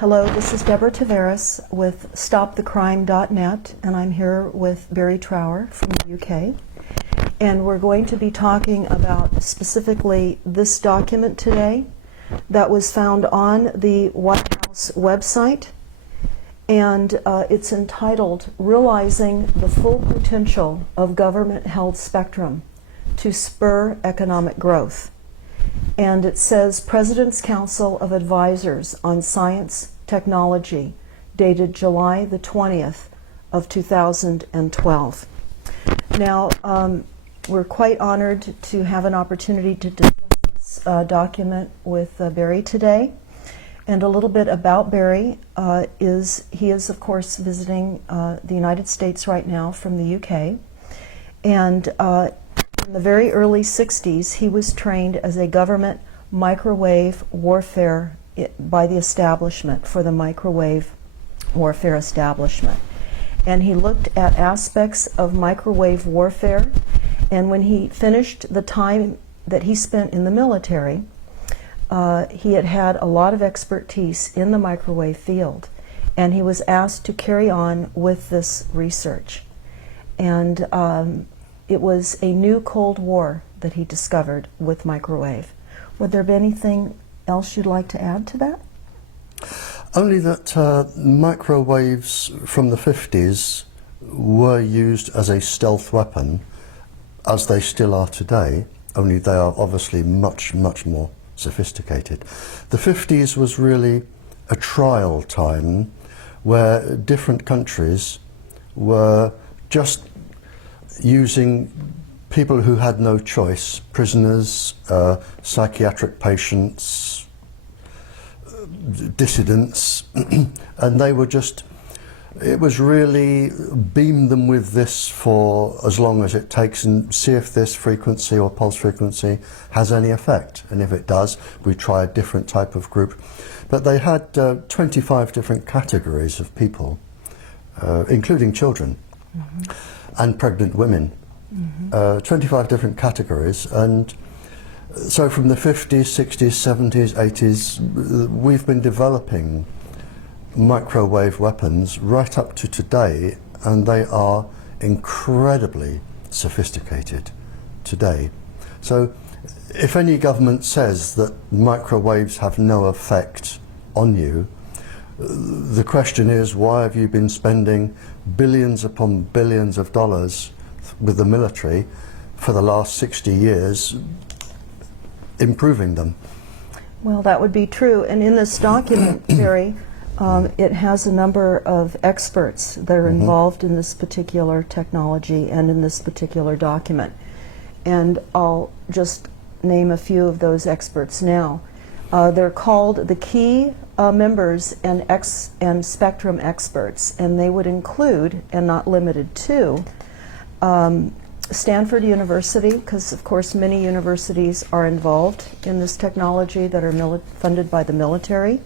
Hello, this is Deborah Tavares with StopTheCrime.net, and I'm here with Barrie Trower from the UK. And we're going to be talking about specifically this document today that was found on the White House website. And it's entitled, Realizing the Full Potential of Government-Held Spectrum to Spur Economic Growth. And it says President's Council of Advisors on Science Technology, dated July the 20th of 2012. Now, we're quite honored to have an opportunity to discuss this document with Barrie today. And a little bit about Barrie he is of course visiting the United States right now from the UK. And in the very early 60s, he was trained as a government microwave warfare by the establishment, for the microwave warfare establishment. And he looked at aspects of microwave warfare, and when he finished the time that he spent in the military, he had a lot of expertise in the microwave field, and he was asked to carry on with this research. And it was a new Cold War that he discovered with microwave. Would there be anything else you'd like to add to that? Only that microwaves from the 50s were used as a stealth weapon, as they still are today, only they are obviously much, much more sophisticated. The 50s was really a trial time where different countries were just using people who had no choice, prisoners, psychiatric patients, dissidents, and they were just, it was really beam them with this for as long as it takes and see if this frequency or pulse frequency has any effect. And if it does, we try a different type of group. But they had 25 different categories of people, including children and pregnant women. 25 different categories. And so from the 50s, 60s, 70s, 80s, we've been developing microwave weapons right up to today, and they are incredibly sophisticated today. So if any government says that microwaves have no effect on you, the question is, why have you been spending billions upon billions of dollars with the military for the last 60 years improving them? Well, that would be true. And in this document, Barrie, it has a number of experts that are involved in this particular technology and in this particular document. And I'll just name a few of those experts now. They're called the key members and spectrum experts, and they would include, and not limited to, Stanford University, because of course many universities are involved in this technology that are funded by the military.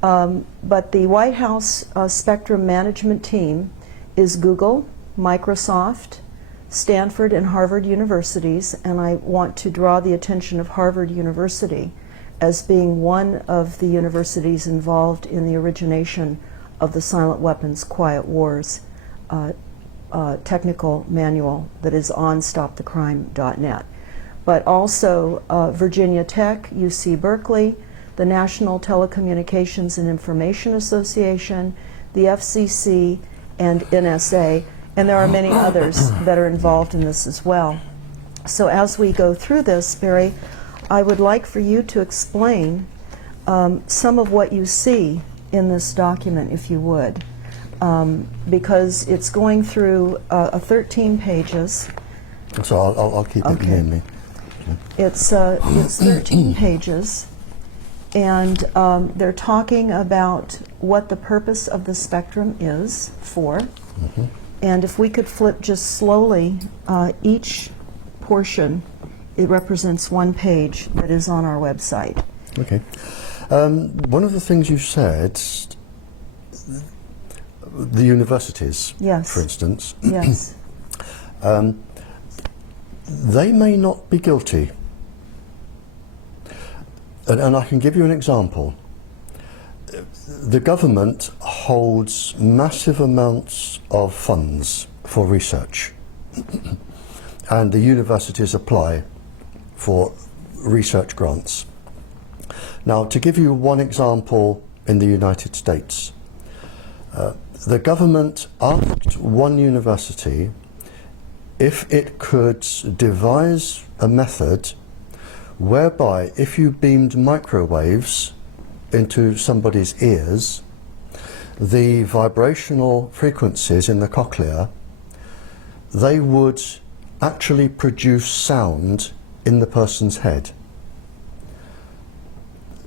But the White House Spectrum Management Team is Google, Microsoft, Stanford and Harvard universities, and I want to draw the attention of Harvard University as being one of the universities involved in the origination of the Silent Weapons Quiet Wars technical manual that is on StopTheCrime.net. But also Virginia Tech, UC Berkeley, the National Telecommunications and Information Association, the FCC, and NSA, and there are many others that are involved in this as well. So as we go through this, Barrie, I would like for you to explain some of what you see in this document, if you would, because it's going through 13 pages. So I'll keep it near me. It's 13 pages, and they're talking about what the purpose of the spectrum is for. And if we could flip just slowly, each portion, it represents one page that is on our website. Okay. One of the things you said, the universities, yes, for instance, yes, they may not be guilty. And I can give you an example. the government holds massive amounts of funds for research, and the universities apply for research grants. Now, to give you one example in the United States, the government asked one university if it could devise a method whereby if you beamed microwaves into somebody's ears, the vibrational frequencies in the cochlea, they would actually produce sound in the person's head.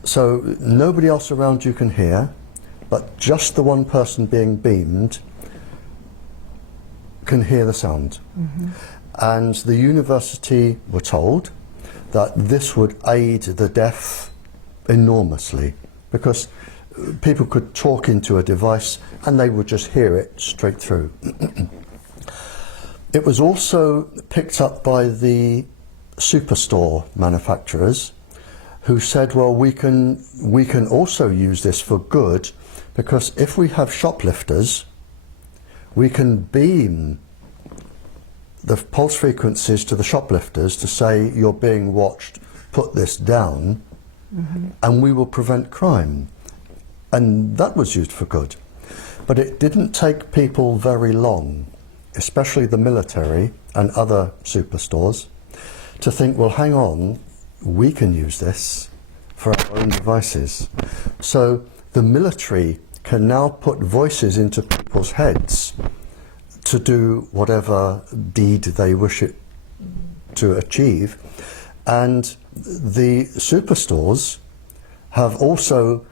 So nobody else around you can hear, but just the one person being beamed can hear the sound. Mm-hmm. And the university were told that this would aid the deaf enormously, because people could talk into a device and they would just hear it straight through. It was also picked up by the superstore manufacturers, who said, well, we can also use this for good, because if we have shoplifters, we can beam the pulse frequencies to the shoplifters to say, you're being watched, put this down, mm-hmm. and we will prevent crime. And that was used for good. But it didn't take people very long, especially the military and other superstores, to think, well, hang on, we can use this for our own devices. So the military can now put voices into people's heads to do whatever deed they wish it to achieve. And the superstores have also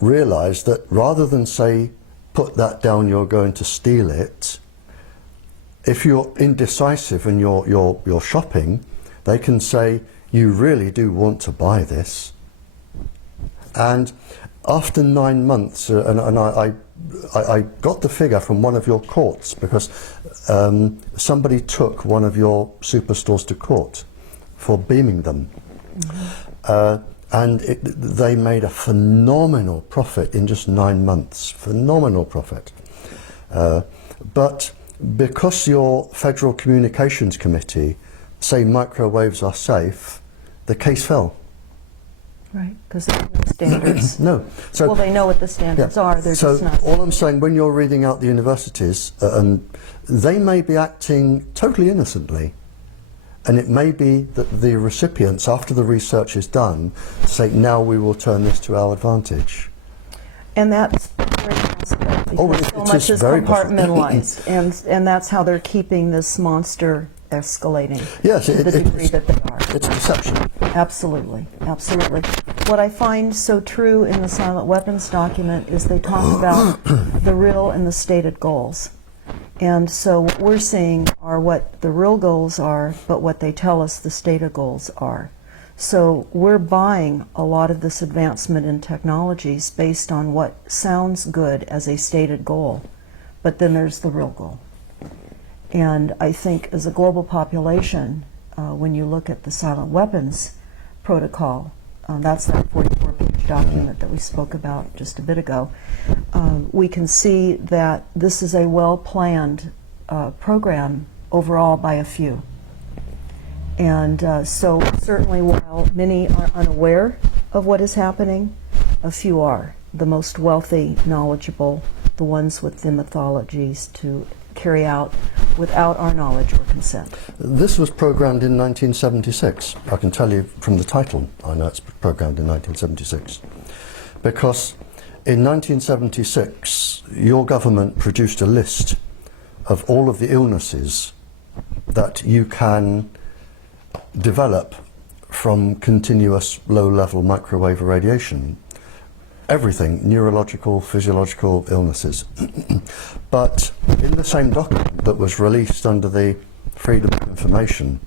realized that rather than say, put that down, you're going to steal it, if you're indecisive and you're shopping, they can say, you really do want to buy this. And after 9 months, and I got the figure from one of your courts, because somebody took one of your superstores to court for beaming them. Mm-hmm. And they made a phenomenal profit in just 9 months, phenomenal profit. But because your Federal Communications Committee say microwaves are safe, the case fell. Right, because there are no standards. No. So, well, they know what the standards are, they're just not. All I'm saying, when you're reading out the universities, and they may be acting totally innocently, and it may be that the recipients, after the research is done, say, now we will turn this to our advantage. And that's very possible, because so much is very compartmentalized, and that's how they're keeping this monster escalating. Yes, to the degree that they are. It's deception. Absolutely, absolutely. What I find so true in the silent weapons document is they talk about the real and the stated goals. And so what we're seeing are what the real goals are, but what they tell us the stated goals are. So we're buying a lot of this advancement in technologies based on what sounds good as a stated goal, but then there's the real goal. And I think as a global population, when you look at the silent weapons protocol, that's that 44-page document that we spoke about just a bit ago, we can see that this is a well-planned program overall by a few. And so certainly while many are unaware of what is happening, a few are. The most wealthy, knowledgeable, the ones with the mythologies to carry out without our knowledge or consent. This was programmed in 1976. I can tell you from the title, I know it's programmed in 1976. Because in 1976, your government produced a list of all of the illnesses that you can develop from continuous low-level microwave radiation. Everything, neurological, physiological illnesses. But in the same document that was released under the Freedom of Information,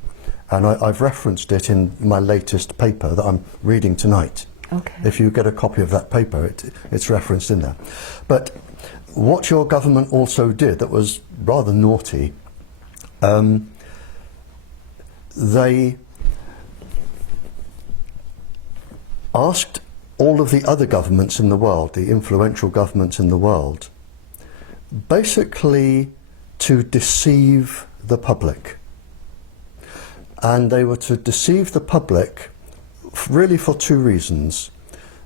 and I've referenced it in my latest paper that I'm reading tonight. Okay. If you get a copy of that paper, it's referenced in there. But what your government also did that was rather naughty, they asked all of the other governments in the world, the influential governments in the world, basically to deceive the public. And they were to deceive the public really for two reasons.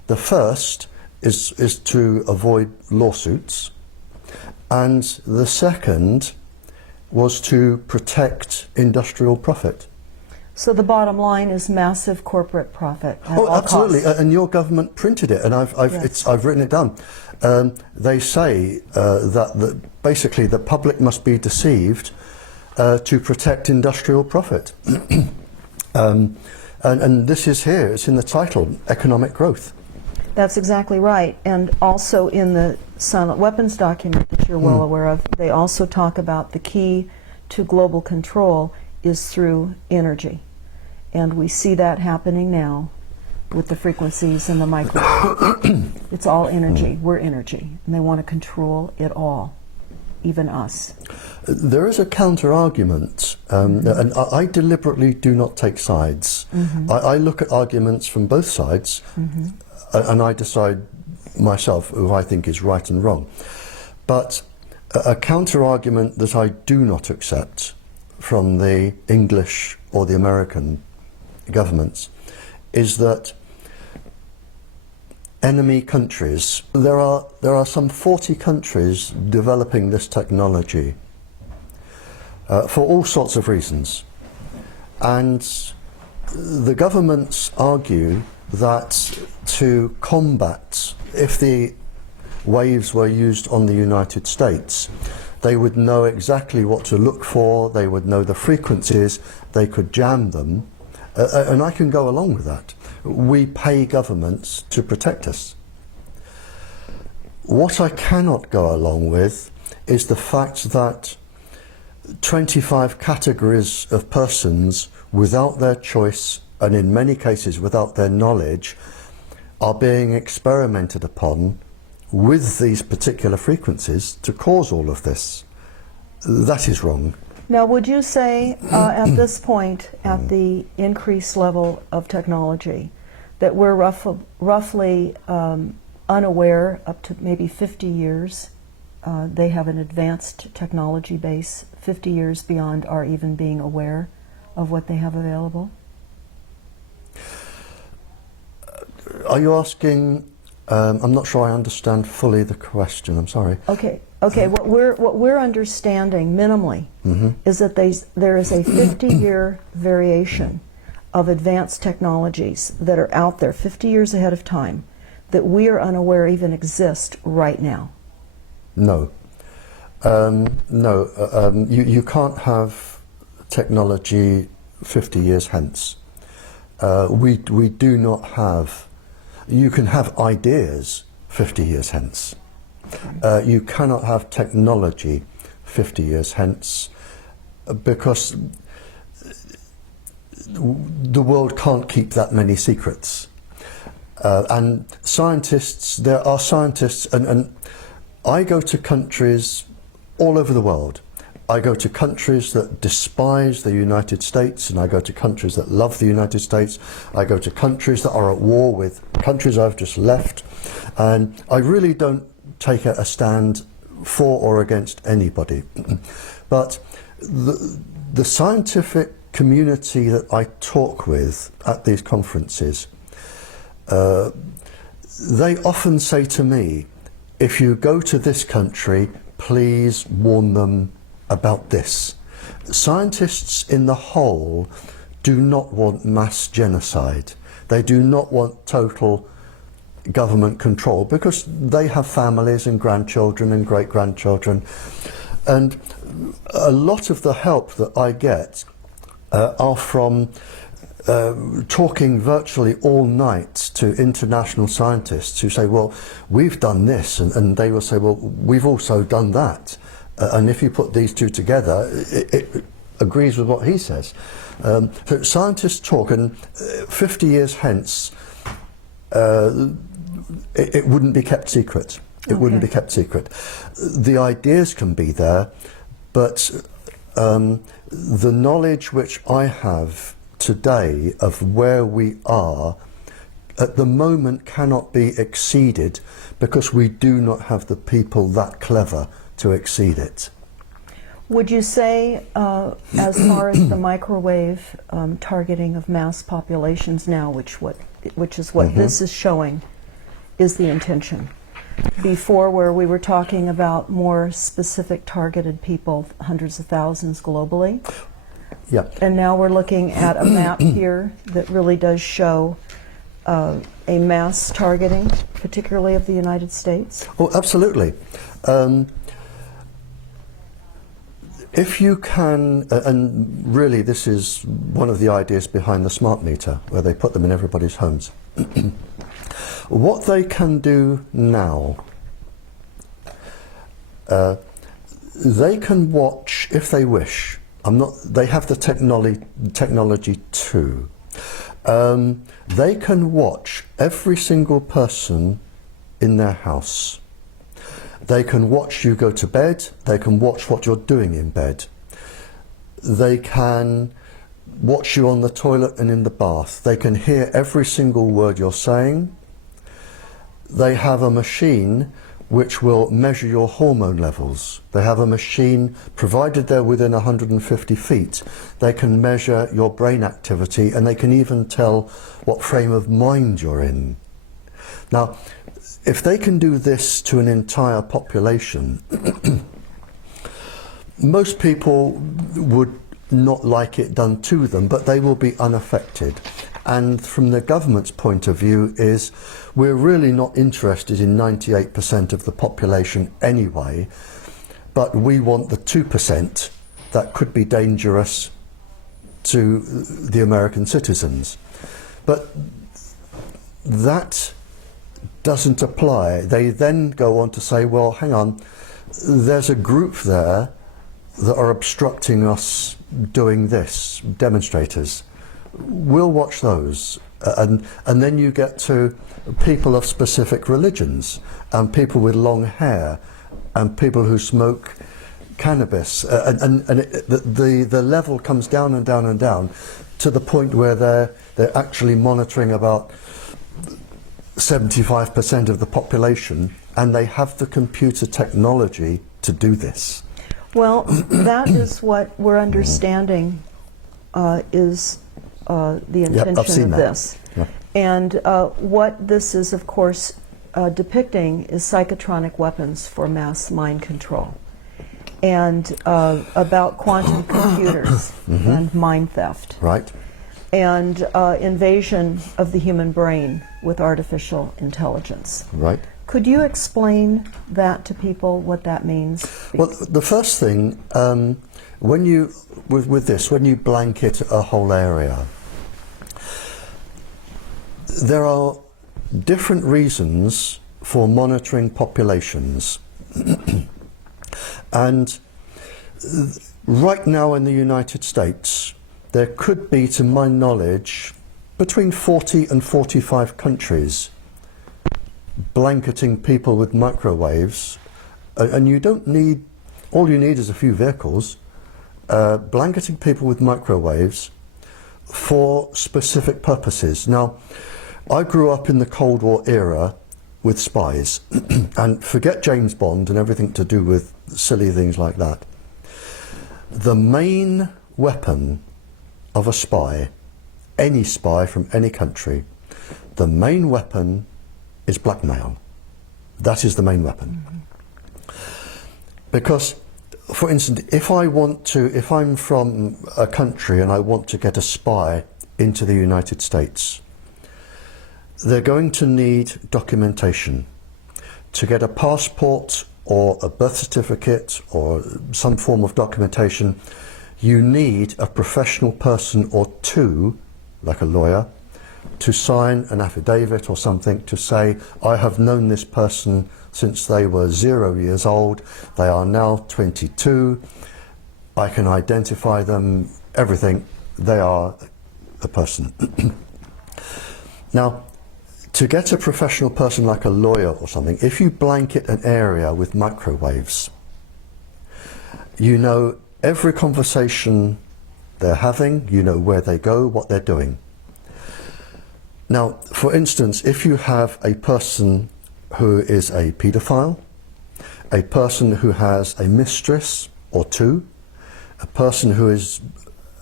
The first is to avoid lawsuits, and the second was to protect industrial profit. So the bottom line is massive corporate profit at Oh, all absolutely, costs. and your government printed it, and I've written it down. They say that basically the public must be deceived to protect industrial profit. And this is here, it's in the title, economic growth. That's exactly right. And also in the silent weapons document that you're well aware of, they also talk about the key to global control is through energy. And we see that happening now with the frequencies and the micro. It's all energy. We're energy. And they want to control it all, even us. There is a counter-argument, and I deliberately do not take sides. I look at arguments from both sides, and I decide myself who I think is right and wrong. But a counter-argument that I do not accept from the English or the American governments is that enemy countries, there are some 40 countries developing this technology for all sorts of reasons, and the governments argue that to combat, if the waves were used on the United States, they would know exactly what to look for, they would know the frequencies, they could jam them, and I can go along with that. We pay governments to protect us. What I cannot go along with is the fact that 25 categories of persons without their choice and in many cases without their knowledge are being experimented upon with these particular frequencies to cause all of this. That is wrong. Now, would you say at this point, at the increased level of technology, that we're roughly unaware up to maybe 50 years? They have an advanced technology base 50 years beyond our even being aware of what they have available? Are you asking, I'm not sure I understand fully the question, I'm sorry. Okay. What we're understanding minimally is that there is a 50-year variation of advanced technologies that are out there 50 years ahead of time that we are unaware even exist right now. No. You can't have technology 50 years hence. We do not have, you can have ideas 50 years hence. You cannot have technology 50 years hence because the world can't keep that many secrets. And scientists, there are scientists, and I go to countries all over the world. I go to countries that despise the United States, and I go to countries that love the United States. I go to countries that are at war with countries I've just left, and I really don't take a stand for or against anybody. But the scientific community that I talk with at these conferences, they often say to me, if you go to this country, please warn them about this. Scientists in the whole do not want mass genocide. They do not want total government control because they have families and grandchildren and great-grandchildren. And a lot of the help that I get are from talking virtually all night to international scientists who say, well, we've done this, and they will say, well, we've also done that. And if you put these two together, it agrees with what he says. So scientists talk, and 50 years hence, it wouldn't be kept secret. It wouldn't be kept secret. The ideas can be there, but the knowledge which I have today of where we are at the moment cannot be exceeded because we do not have the people that clever to exceed it. Would you say, as far as the microwave targeting of mass populations now, which is what this is showing, is the intention? Before, where we were talking about more specific targeted people, hundreds of thousands globally, Yeah. and now we're looking at a map here that really does show a mass targeting, particularly of the United States? Oh, absolutely. If you can, and really this is one of the ideas behind the smart meter, where they put them in everybody's homes. What they can do now, they can watch, if they wish, they have the technology too. They can watch every single person in their house. They can watch you go to bed. They can watch what you're doing in bed. They can watch you on the toilet and in the bath. They can hear every single word you're saying. They have a machine which will measure your hormone levels. They have a machine, provided they're within 150 feet, they can measure your brain activity, and they can even tell what frame of mind you're in. Now, if they can do this to an entire population, most people would not like it done to them, but they will be unaffected. And from the government's point of view is, we're really not interested in 98% of the population anyway, but we want the 2% that could be dangerous to the American citizens. But that doesn't apply. They then go on to say, well, hang on, there's a group there that are obstructing us doing this, demonstrators. We'll watch those. And then you get to people of specific religions, and people with long hair, and people who smoke cannabis. The level comes down and down and down to the point where they're actually monitoring about 75% of the population, and they have the computer technology to do this. Well, that is what we're understanding is the intention of this. Yeah. And what this is, of course, depicting is psychotronic weapons for mass mind control, and about quantum computers and mind theft. Right. And invasion of the human brain with artificial intelligence. Right. Could you explain that to people, what that means? Well, the first thing, when you blanket a whole area, there are different reasons for monitoring populations. And right now in the United States, there could be, to my knowledge, between 40 and 45 countries blanketing people with microwaves, and you don't need, all you need is a few vehicles, blanketing people with microwaves for specific purposes. Now, I grew up in the Cold War era with spies, and forget James Bond and everything to do with silly things like that. The main weapon of a spy, any spy from any country, the main weapon is blackmail. That is the main weapon. Because, for instance, if I'm from a country and I want to get a spy into the United States, they're going to need documentation. To get a passport or a birth certificate or some form of documentation, you need a professional person or two, like a lawyer, to sign an affidavit or something to say, I have known this person since they were 0 years old, they are now 22, I can identify them, everything, they are a person. Now, to get a professional person like a lawyer or something, if you blanket an area with microwaves, you know every conversation they're having, you know where they go, what they're doing. Now, for instance, if you have a person who is a paedophile, a person who has a mistress or two, a person who is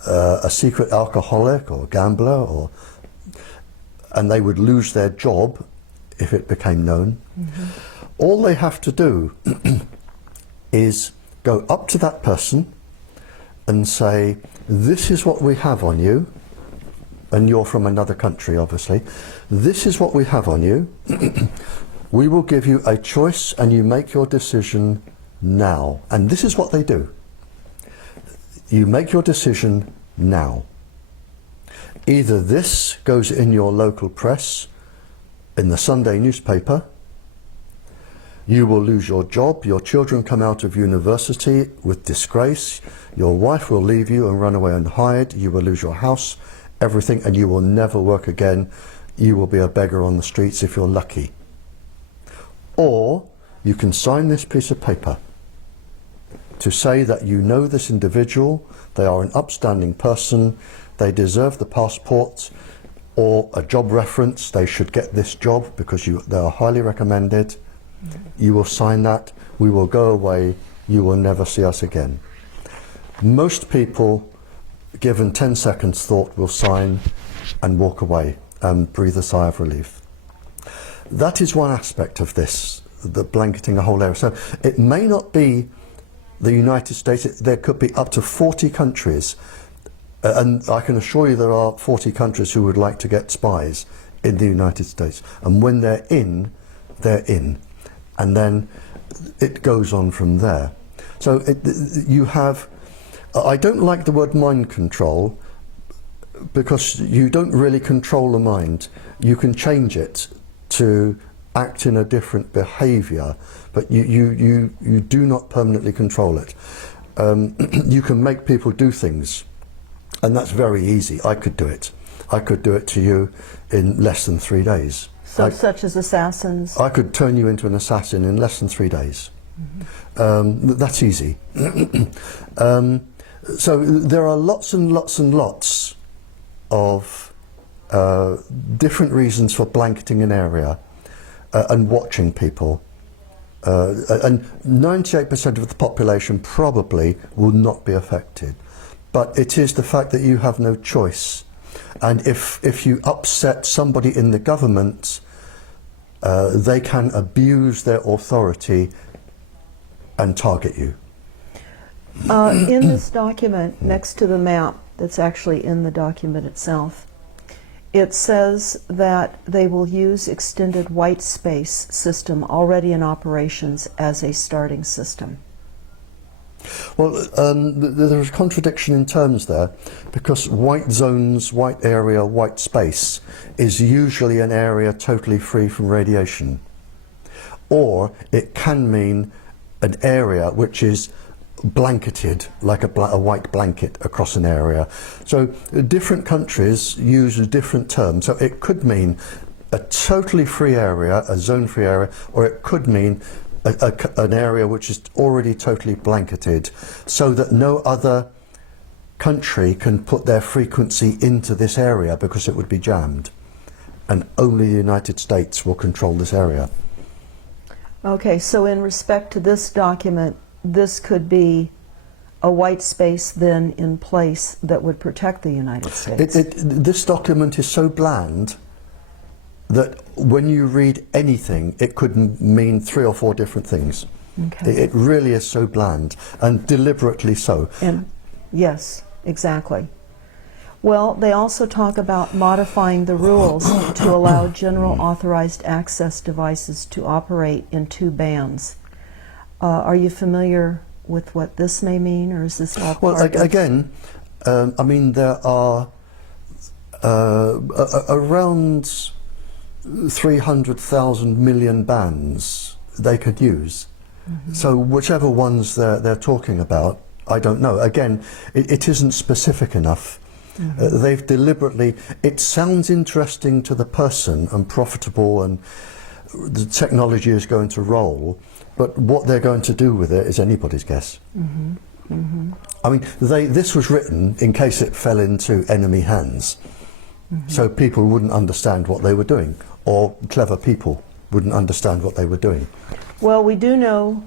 a secret alcoholic or gambler, and they would lose their job if it became known, all they have to do is go up to that person and say, this is what we have on you, and you're from another country obviously, this is what we have on you, we will give you a choice and you make your decision now. And this is what they do. You make your decision now. Either this goes in your local press, in the Sunday newspaper, you will lose your job, your children come out of university with disgrace, your wife will leave you and run away and hide, you will lose your house, everything, and you will never work again. You will be a beggar on the streets if you're lucky. Or you can sign this piece of paper to say that you know this individual, they are an upstanding person, they deserve the passport or a job reference, they should get this job because they are highly recommended. You will sign that, we will go away, you will never see us again. Most people, given 10 seconds thought, will sign and walk away and breathe a sigh of relief. That is one aspect of this, the blanketing a whole area. So it may not be the United States, there could be up to 40 countries, and I can assure you there are 40 countries who would like to get spies in the United States. And when they're in, they're in. And then it goes on from there. So you have, I don't like the word mind control, because you don't really control the mind. You can change it to act in a different behaviour, but you do not permanently control it. You can make people do things, and that's very easy. I could do it. I could do it to you in less than 3 days. So such as assassins? I could turn you into an assassin in less than 3 days. That's easy. So there are lots and lots and lots of different reasons for blanketing an area and watching people. And 98% of the population probably will not be affected. But it is the fact that you have no choice. And if you upset somebody in the government, they can abuse their authority and target you. In this document, next to the map that's actually in the document itself, it says that they will use extended white space system already in operations as a starting system. Well, there's a contradiction in terms there, because white zones, white area, white space is usually an area totally free from radiation. Or it can mean an area which is blanketed, like a white blanket across an area. So different countries use a different term. So it could mean a totally free area, a zone-free area, or it could mean an area which is already totally blanketed, so that no other country can put their frequency into this area because it would be jammed. And only the United States will control this area. Okay, so in respect to this document, this could be a white space then in place that would protect the United States. This document is so bland that when you read anything, it could mean 3 or 4 different things. Okay. It really is so bland, and deliberately so. And yes, exactly. Well, they also talk about modifying the rules to allow general authorized access devices to operate in 2 bands. Are you familiar with what this may mean, or is this all part of... Again, I mean, there are around 300,000 million bands they could use. So whichever ones they're talking about, I don't know. Again, it isn't specific enough. They've deliberately, it sounds interesting to the person and profitable, and the technology is going to roll, but what they're going to do with it is anybody's guess. I mean, this was written in case it fell into enemy hands. So people wouldn't understand what they were doing, or clever people wouldn't understand what they were doing. Well, we do know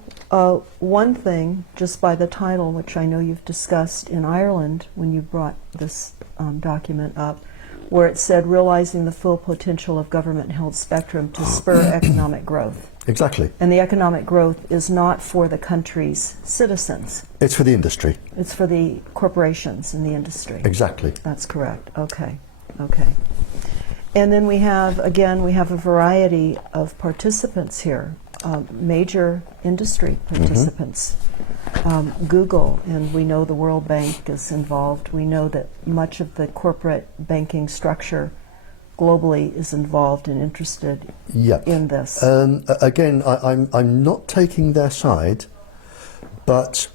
one thing just by the title, which I know you've discussed in Ireland when you brought this document up, where it said realizing the full potential of government-held spectrum to spur economic growth. Exactly. And the economic growth is not for the country's citizens. It's for the industry. It's for the corporations in the industry. Exactly. That's correct. Okay. Okay. And then we have, again, we have a variety of participants here, major industry participants. Google, and we know the World Bank is involved. We know that much of the corporate banking structure globally is involved and interested in this. Again, I'm not taking their side, but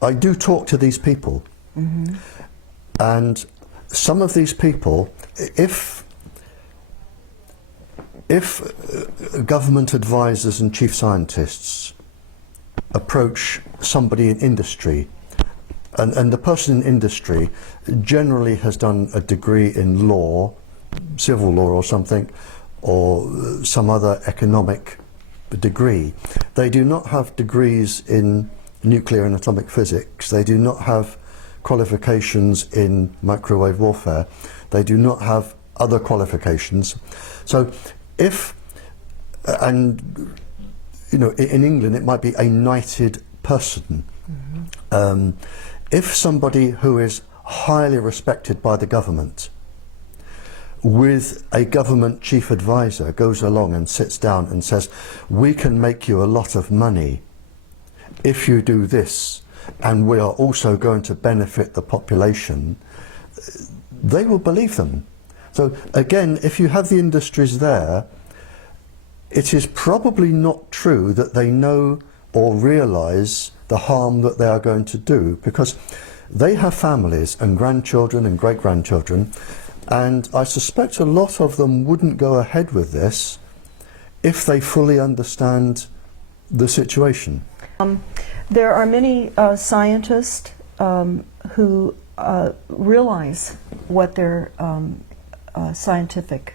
I do talk to these people. And some of these people, if government advisors and chief scientists approach somebody in industry, and the person in industry generally has done a degree in law, civil law or something, or some other economic degree. They do not have degrees in nuclear and atomic physics. They do not have qualifications in microwave warfare. They do not have other qualifications. So if, and you know, in England it might be a knighted person. If somebody who is highly respected by the government with a government chief advisor goes along and sits down and says, we can make you a lot of money if you do this, and we are also going to benefit the population, they will believe them. So again, if you have the industries there, it is probably not true that they know or realise the harm that they are going to do, because they have families and grandchildren and great-grandchildren, and I suspect a lot of them wouldn't go ahead with this if they fully understand the situation. There are many scientists who realize what their scientific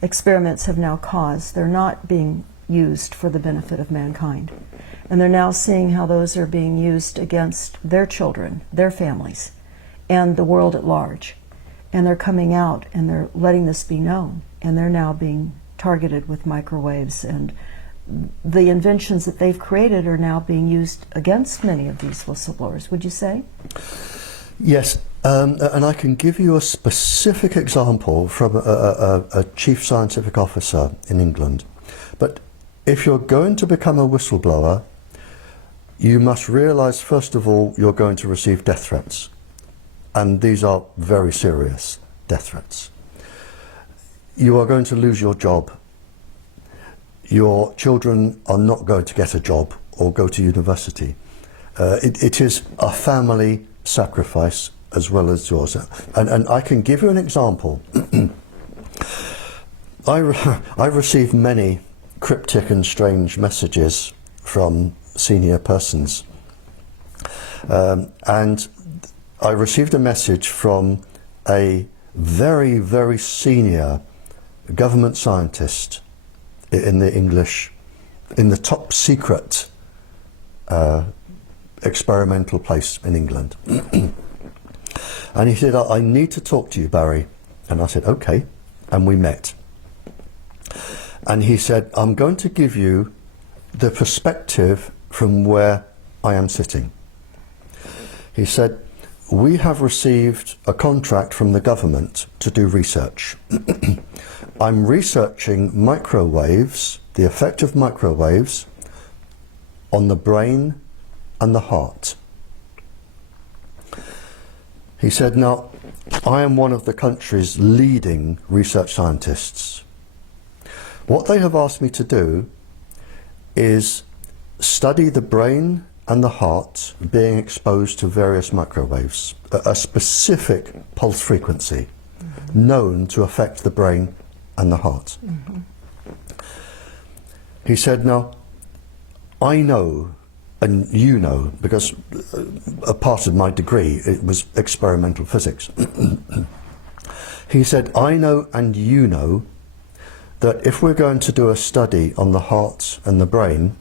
experiments have now caused. They're not being used for the benefit of mankind. And they're now seeing how those are being used against their children, their families, and the world at large. And they're coming out and they're letting this be known. And they're now being targeted with microwaves, and the inventions that they've created are now being used against many of these whistleblowers, would you say? Yes, and I can give you a specific example from a chief scientific officer in England. But if you're going to become a whistleblower, you must realise, first of all, you're going to receive death threats. And these are very serious death threats. You are going to lose your job. Your children are not going to get a job or go to university. It is a family sacrifice as well as yours. And I can give you an example. I received many cryptic and strange messages from senior persons. And I received a message from a very, very senior government scientist in the top secret experimental place in England. And he said, I need to talk to you, Barrie. And I said, okay. And we met. And he said, I'm going to give you the perspective from where I am sitting. He said, we have received a contract from the government to do research. I'm researching microwaves, the effect of microwaves on the brain and the heart. He said, now, I am one of the country's leading research scientists. What they have asked me to do is study the brain and the heart being exposed to various microwaves, a specific pulse frequency known to affect the brain and the heart. He said, now, I know, and you know, because a part of my degree, it was experimental physics. He said, I know and you know that if we're going to do a study on the heart and the brain,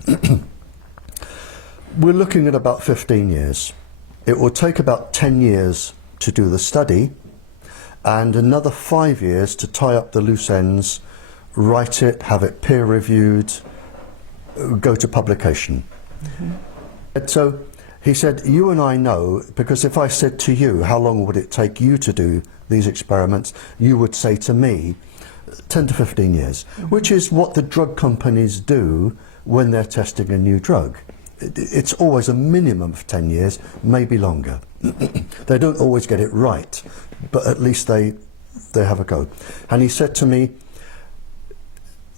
we're looking at about 15 years. It will take about 10 years to do the study and another 5 years to tie up the loose ends, write it, have it peer reviewed, go to publication. And so he said, you and I know, because if I said to you, how long would it take you to do these experiments, you would say to me, 10 to 15 years, which is what the drug companies do when they're testing a new drug. It's always a minimum of 10 years, maybe longer. They don't always get it right, but at least they have a go. And he said to me,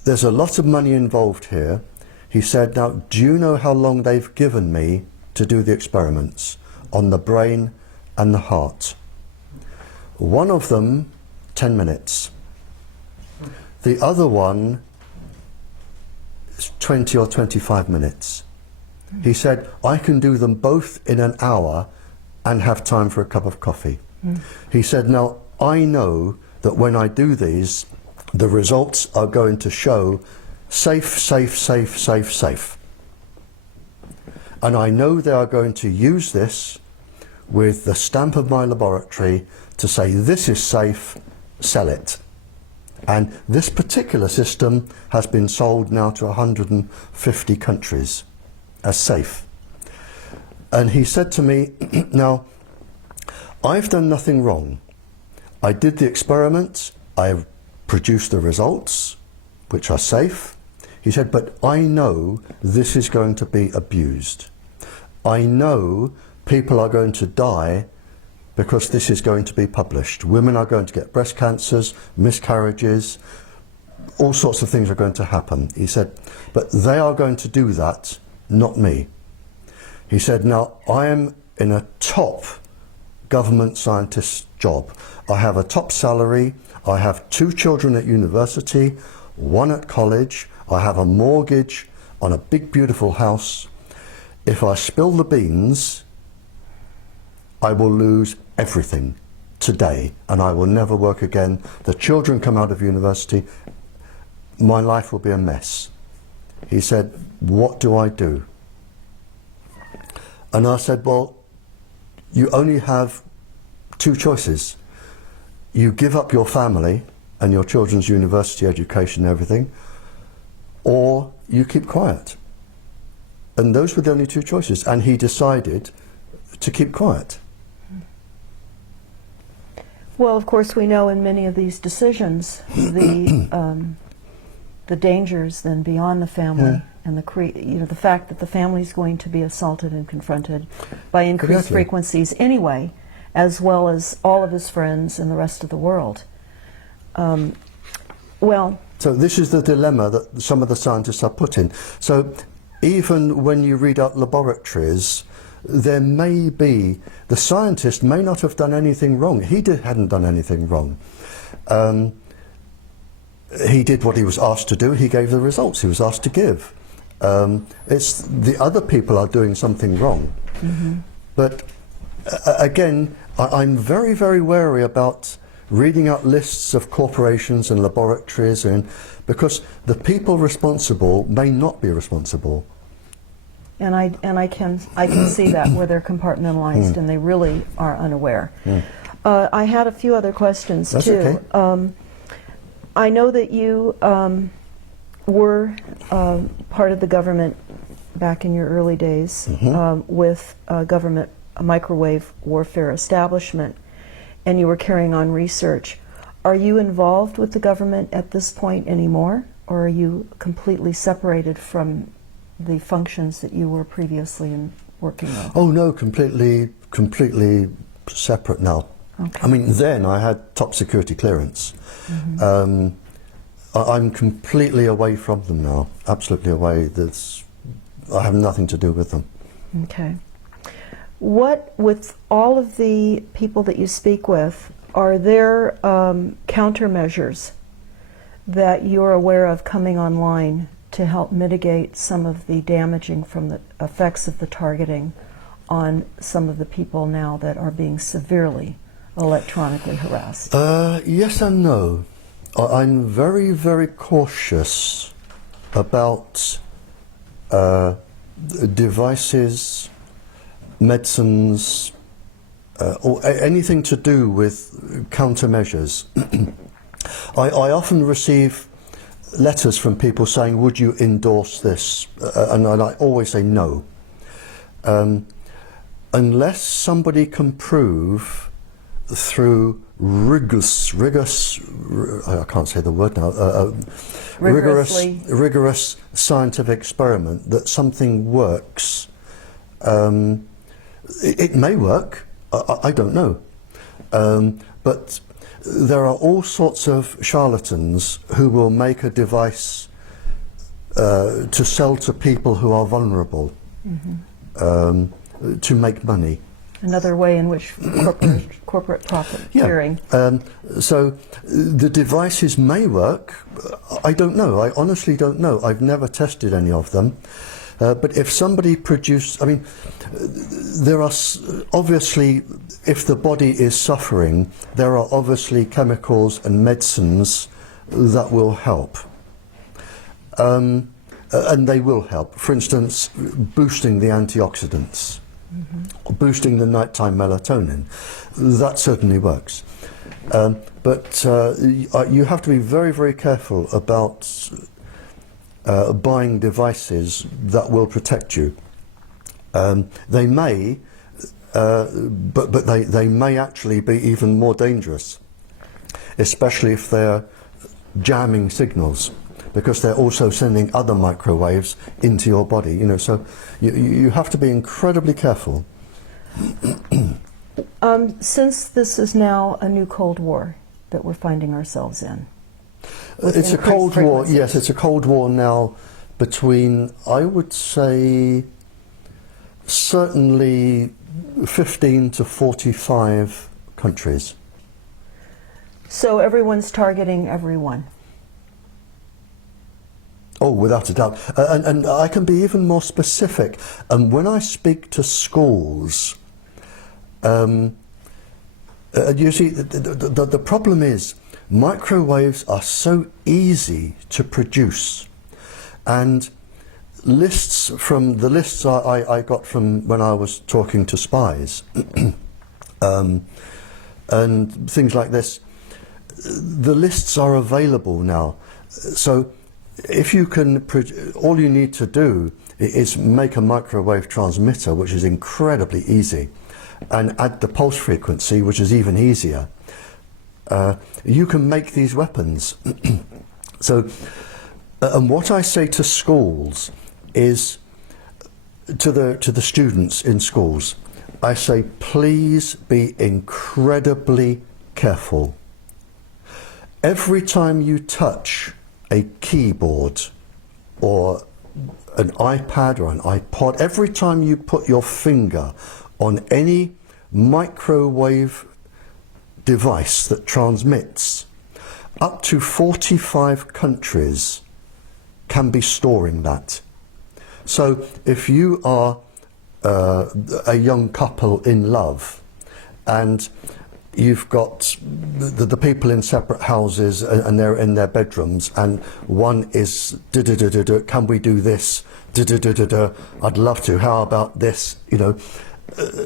there's a lot of money involved here. He said, now, do you know how long they've given me to do the experiments on the brain and the heart? One of them, 10 minutes. The other one is 20 or 25 minutes. He said, I can do them both in an hour and have time for a cup of coffee. He said, now, I know that when I do these, the results are going to show safe, safe, safe, safe, safe. And I know they are going to use this with the stamp of my laboratory to say, this is safe, sell it. And this particular system has been sold now to 150 countries as safe. And he said to me, now, I've done nothing wrong. I did the experiments, I've produced the results, which are safe. He said, but I know this is going to be abused. I know people are going to die because this is going to be published. Women are going to get breast cancers, miscarriages, all sorts of things are going to happen. He said, but they are going to do that, not me. He said, now, I am in a top government scientist's job. I have a top salary, I have 2 children at university, 1 at college, I have a mortgage on a big beautiful house. If I spill the beans, I will lose everything today and I will never work again. The children come out of university, my life will be a mess. He said, what do I do? And I said, well, you only have 2 choices. You give up your family and your children's university education and everything, or you keep quiet. And those were the only 2 choices. And he decided to keep quiet. Well, of course, we know in many of these decisions the dangers then beyond the family, and the fact that the family is going to be assaulted and confronted by increased frequencies anyway, as well as all of his friends and the rest of the world. So this is the dilemma that some of the scientists are put in. So even when you read out laboratories, there may be, the scientist may not have done anything wrong. He hadn't done anything wrong. He did what he was asked to do. He gave the results he was asked to give. It's the other people are doing something wrong. But again, I'm very, very wary about reading out lists of corporations and laboratories, because the people responsible may not be responsible. And I can see that where they're compartmentalized and they really are unaware. I had a few other questions too. Okay. I know that you were part of the government back in your early days with government microwave warfare establishment, and you were carrying on research. Are you involved with the government at this point anymore, or are you completely separated from the functions that you were previously working with? Oh no, completely separate now. Okay. I mean, then I had top security clearance. I'm completely away from them now, absolutely away. I have nothing to do with them. Okay. What, with all of the people that you speak with, are there countermeasures that you're aware of coming online to help mitigate some of the damaging from the effects of the targeting on some of the people now that are being severely electronically harassed? Yes and no. I'm very, very cautious about devices, medicines, or anything to do with countermeasures. I often receive letters from people saying, would you endorse this? And I always say no. Unless somebody can prove through rigorous, I can't say the word now, rigorous scientific experiment that something works. It may work, I don't know. But there are all sorts of charlatans who will make a device to sell to people who are vulnerable, to make money. Another way in which corporate profiteering. So the devices may work. I don't know. I honestly don't know. I've never tested any of them. But if somebody produced, I mean, there are obviously, if the body is suffering, there are obviously chemicals and medicines that will help. And they will help. For instance, boosting the antioxidants, boosting the nighttime melatonin. That certainly works. But you have to be very, very careful about buying devices that will protect you. They may, but they may actually be even more dangerous, especially if they're jamming signals, because they're also sending other microwaves into your body. You know, so you have to be incredibly careful. Since this is now a new Cold War that we're finding ourselves in. It's a Cold War, yes, it's a Cold War now between, I would say, certainly 15 to 45 countries. So everyone's targeting everyone. Oh, without a doubt. And I can be even more specific. And when I speak to schools, you see, the problem is, microwaves are so easy to produce, and lists I got from when I was talking to spies and things like this, the lists are available now. So if you can, all you need to do is make a microwave transmitter, which is incredibly easy, and add the pulse frequency, which is even easier. You can make these weapons. So, and what I say to schools is, to the students in schools, I say, please be incredibly careful. Every time you touch a keyboard or an iPad or an iPod, every time you put your finger on any microwave device that transmits, up to 45 countries can be storing that. So if you are a young couple in love and you've got the people in separate houses and they're in their bedrooms, and one is can we do this, I'd love to, how about this, you know,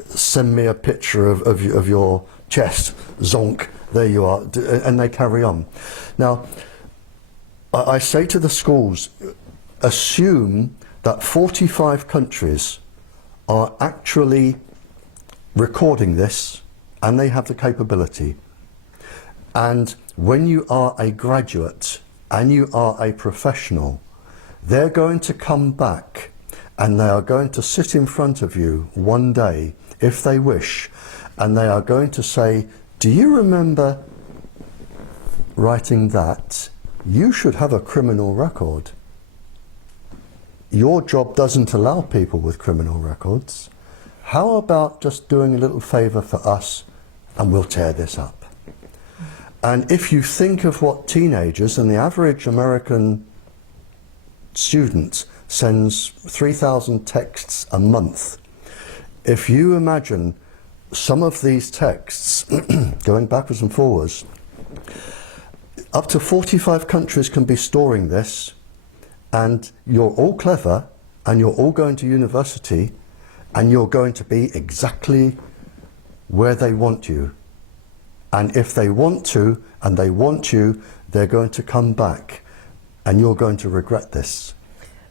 send me a picture of your chest, zonk, there you are, and they carry on. Now, I say to the schools, assume that 45 countries are actually recording this, and they have the capability. And when you are a graduate and you are a professional, they're going to come back and they are going to sit in front of you one day, if they wish, and they are going to say, do you remember writing that? You should have a criminal record. Your job doesn't allow people with criminal records. How about just doing a little favour for us and we'll tear this up? And if you think of what teenagers, and the average American student sends 3,000 texts a month, if you imagine some of these texts going backwards and forwards. Up to 45 countries can be storing this, and you're all clever, and you're all going to university, and you're going to be exactly where they want you. And if they want to, and they want you, they're going to come back, and you're going to regret this.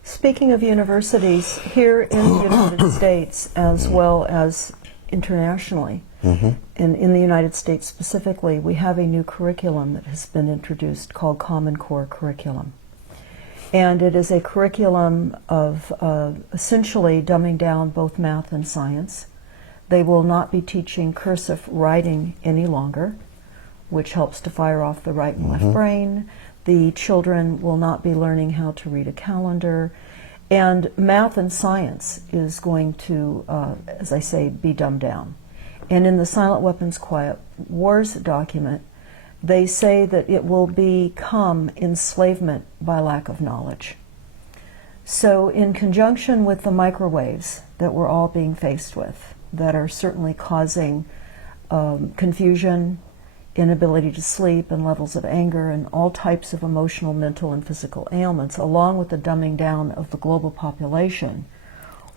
Speaking of universities, here in the United States as well as internationally, and in the United States specifically, we have a new curriculum that has been introduced called Common Core Curriculum. And it is a curriculum of essentially dumbing down both math and science. They will not be teaching cursive writing any longer, which helps to fire off the right and left brain. The children will not be learning how to read a calendar. And math and science is going to, as I say, be dumbed down. And in the Silent Weapons Quiet Wars document, they say that it will become enslavement by lack of knowledge. So in conjunction with the microwaves that we're all being faced with, that are certainly causing confusion, inability to sleep, and levels of anger, and all types of emotional, mental, and physical ailments, along with the dumbing down of the global population,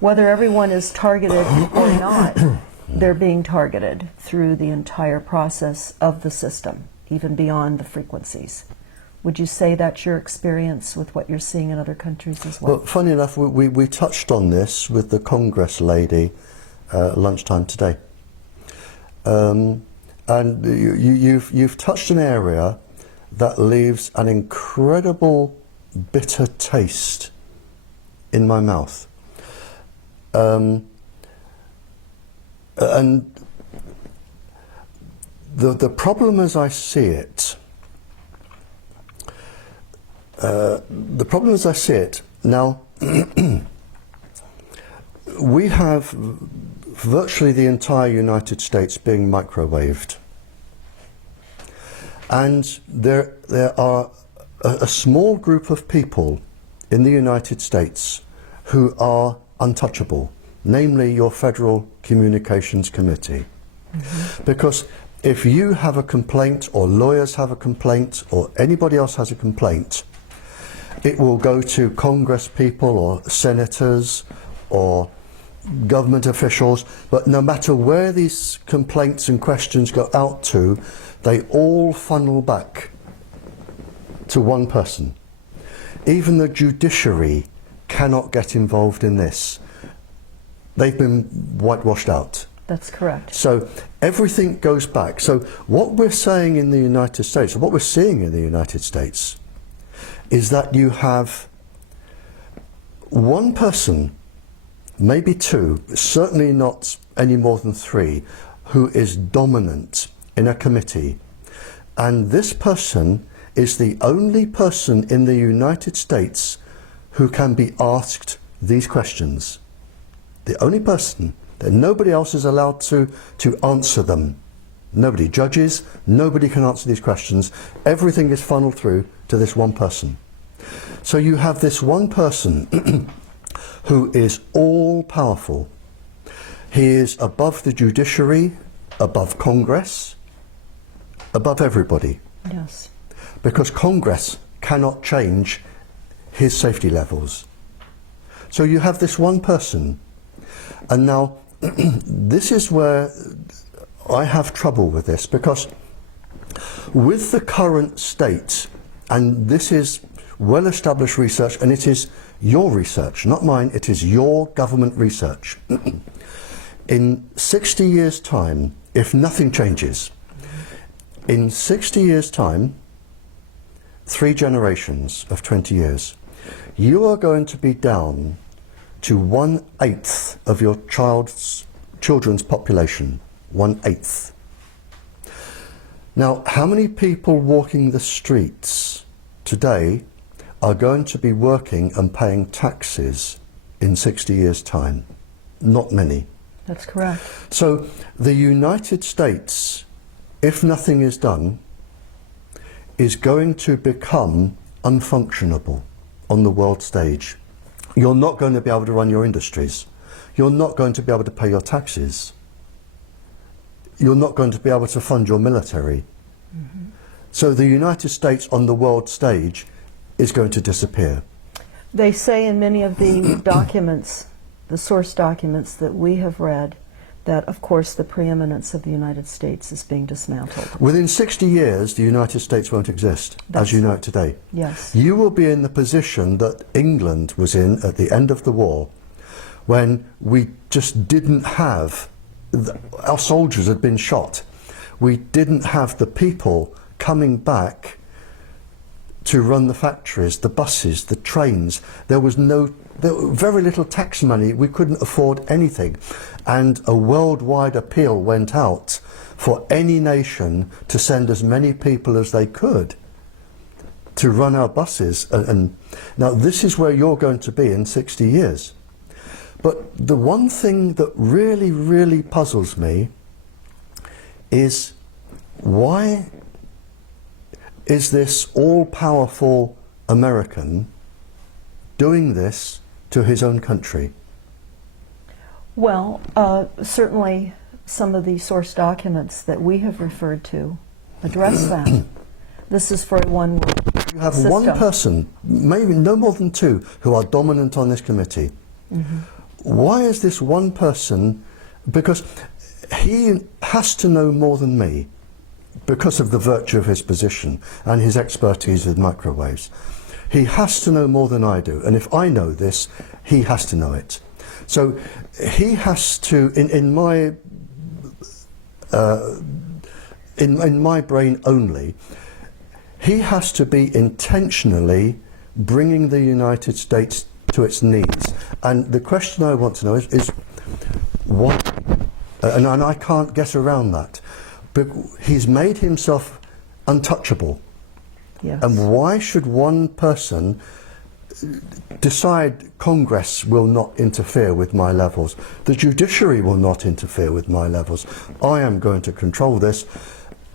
whether everyone is targeted or not, they're being targeted through the entire process of the system, even beyond the frequencies. Would you say that's your experience with what you're seeing in other countries as well? Well, funny enough, we touched on this with the Congress lady lunchtime today. And you've touched an area that leaves an incredible bitter taste in my mouth. And the problem as I see it, now, we have virtually the entire United States being microwaved. And there are a small group of people in the United States who are untouchable, namely your Federal Communications Committee. Because if you have a complaint, or lawyers have a complaint, or anybody else has a complaint, it will go to Congress people or senators or government officials, but no matter where these complaints and questions go out to, they all funnel back to one person. Even the judiciary cannot get involved in this. They've been whitewashed out. That's correct. So everything goes back. So what we're saying in the United States, or what we're seeing in the United States, is that you have one person, maybe two, certainly not any more than three, who is dominant in a committee. And this person is the only person in the United States who can be asked these questions. The only person, that nobody else is allowed to answer them. Nobody, judges, nobody can answer these questions. Everything is funneled through to this one person. So you have this one person who is all powerful. He is above the judiciary, above Congress, above everybody. Yes. Because Congress cannot change his safety levels. So you have this one person. And now, this is where I have trouble with this, because with the current state, and this is well-established research, and it is your research, not mine, it is your government research. In 60 years' time, if nothing changes, in 60 years' time, 3 generations of 20 years, you are going to be down to 1/8 of your children's population. 1/8. Now, how many people walking the streets today are going to be working and paying taxes in 60 years' time? Not many. That's correct. So the United States, if nothing is done, is going to become unfunctionable on the world stage. You're not going to be able to run your industries. You're not going to be able to pay your taxes. you're not going to be able to fund your military. So the United States on the world stage is going to disappear. They say in many of the documents, the source documents that we have read, that of course the preeminence of the United States is being dismantled. Within 60 years, the United States won't exist, as you know it today. Yes. You will be in the position that England was in at the end of the war, when we just didn't have, our soldiers had been shot. We didn't have the people coming back to run the factories, the buses, the trains. There was very little tax money. We couldn't afford anything. And a worldwide appeal went out for any nation to send as many people as they could to run our buses. And now this is where you're going to be in 60 years. But the one thing that really, really puzzles me is, why is this all-powerful American doing this to his own country? Well, certainly some of the source documents that we have referred to address that. This is for a one-world You have system. one person, maybe no more than two, who are dominant on this committee. Why is this one person? Because he has to know more than me, because of the virtue of his position and his expertise with microwaves. He has to know more than I do, and if I know this, he has to know it. So he has to, in my brain only, he has to be intentionally bringing the United States to its knees. And the question I want to know is why? And I can't get around that. But he's made himself untouchable. Yes. And why should one person decide Congress will not interfere with my levels? The judiciary will not interfere with my levels. I am going to control this.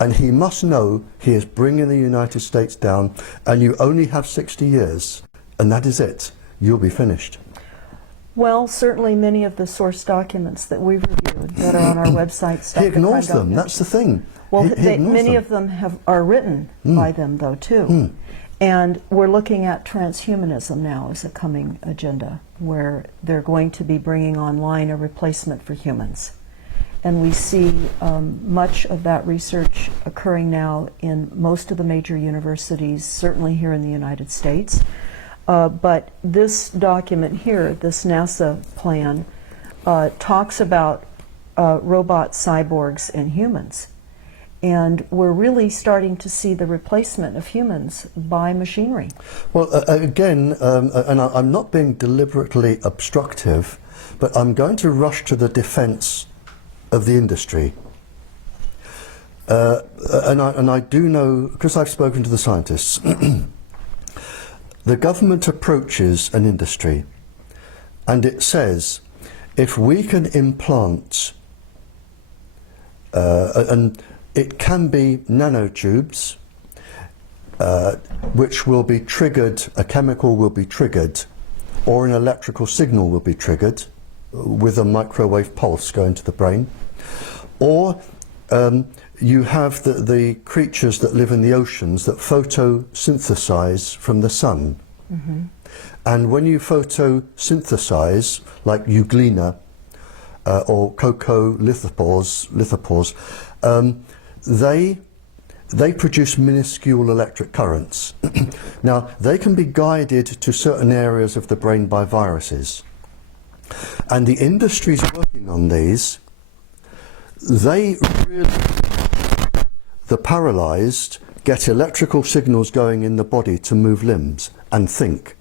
And he must know he is bringing the United States down, and you only have 60 years, and that is it. You'll be finished. Well, certainly many of the source documents that we've reviewed that are on our website. He ignores them, that's the thing. Well, He ignores many them. of them are written by them, though, too. And we're looking at transhumanism now as a coming agenda, where they're going to be bringing online a replacement for humans. And we see much of that research occurring now in most of the major universities, certainly here in the United States. But this document here, this NASA plan, talks about robots, cyborgs, and humans. And we're really starting to see the replacement of humans by machinery. Well, again, and I'm not being deliberately obstructive, but I'm going to rush to the defense of the industry. And I do know, because I've spoken to the scientists, the government approaches an industry and it says, if we can implant, and it can be nanotubes, which will be triggered, a chemical will be triggered, or an electrical signal will be triggered with a microwave pulse going to the brain, or you have the creatures that live in the oceans that photosynthesize from the sun. And when you photosynthesize, like euglena or coccolithophores, they produce minuscule electric currents. Now, they can be guided to certain areas of the brain by viruses. And the industries working on these, they really, the paralyzed get electrical signals going in the body to move limbs and think.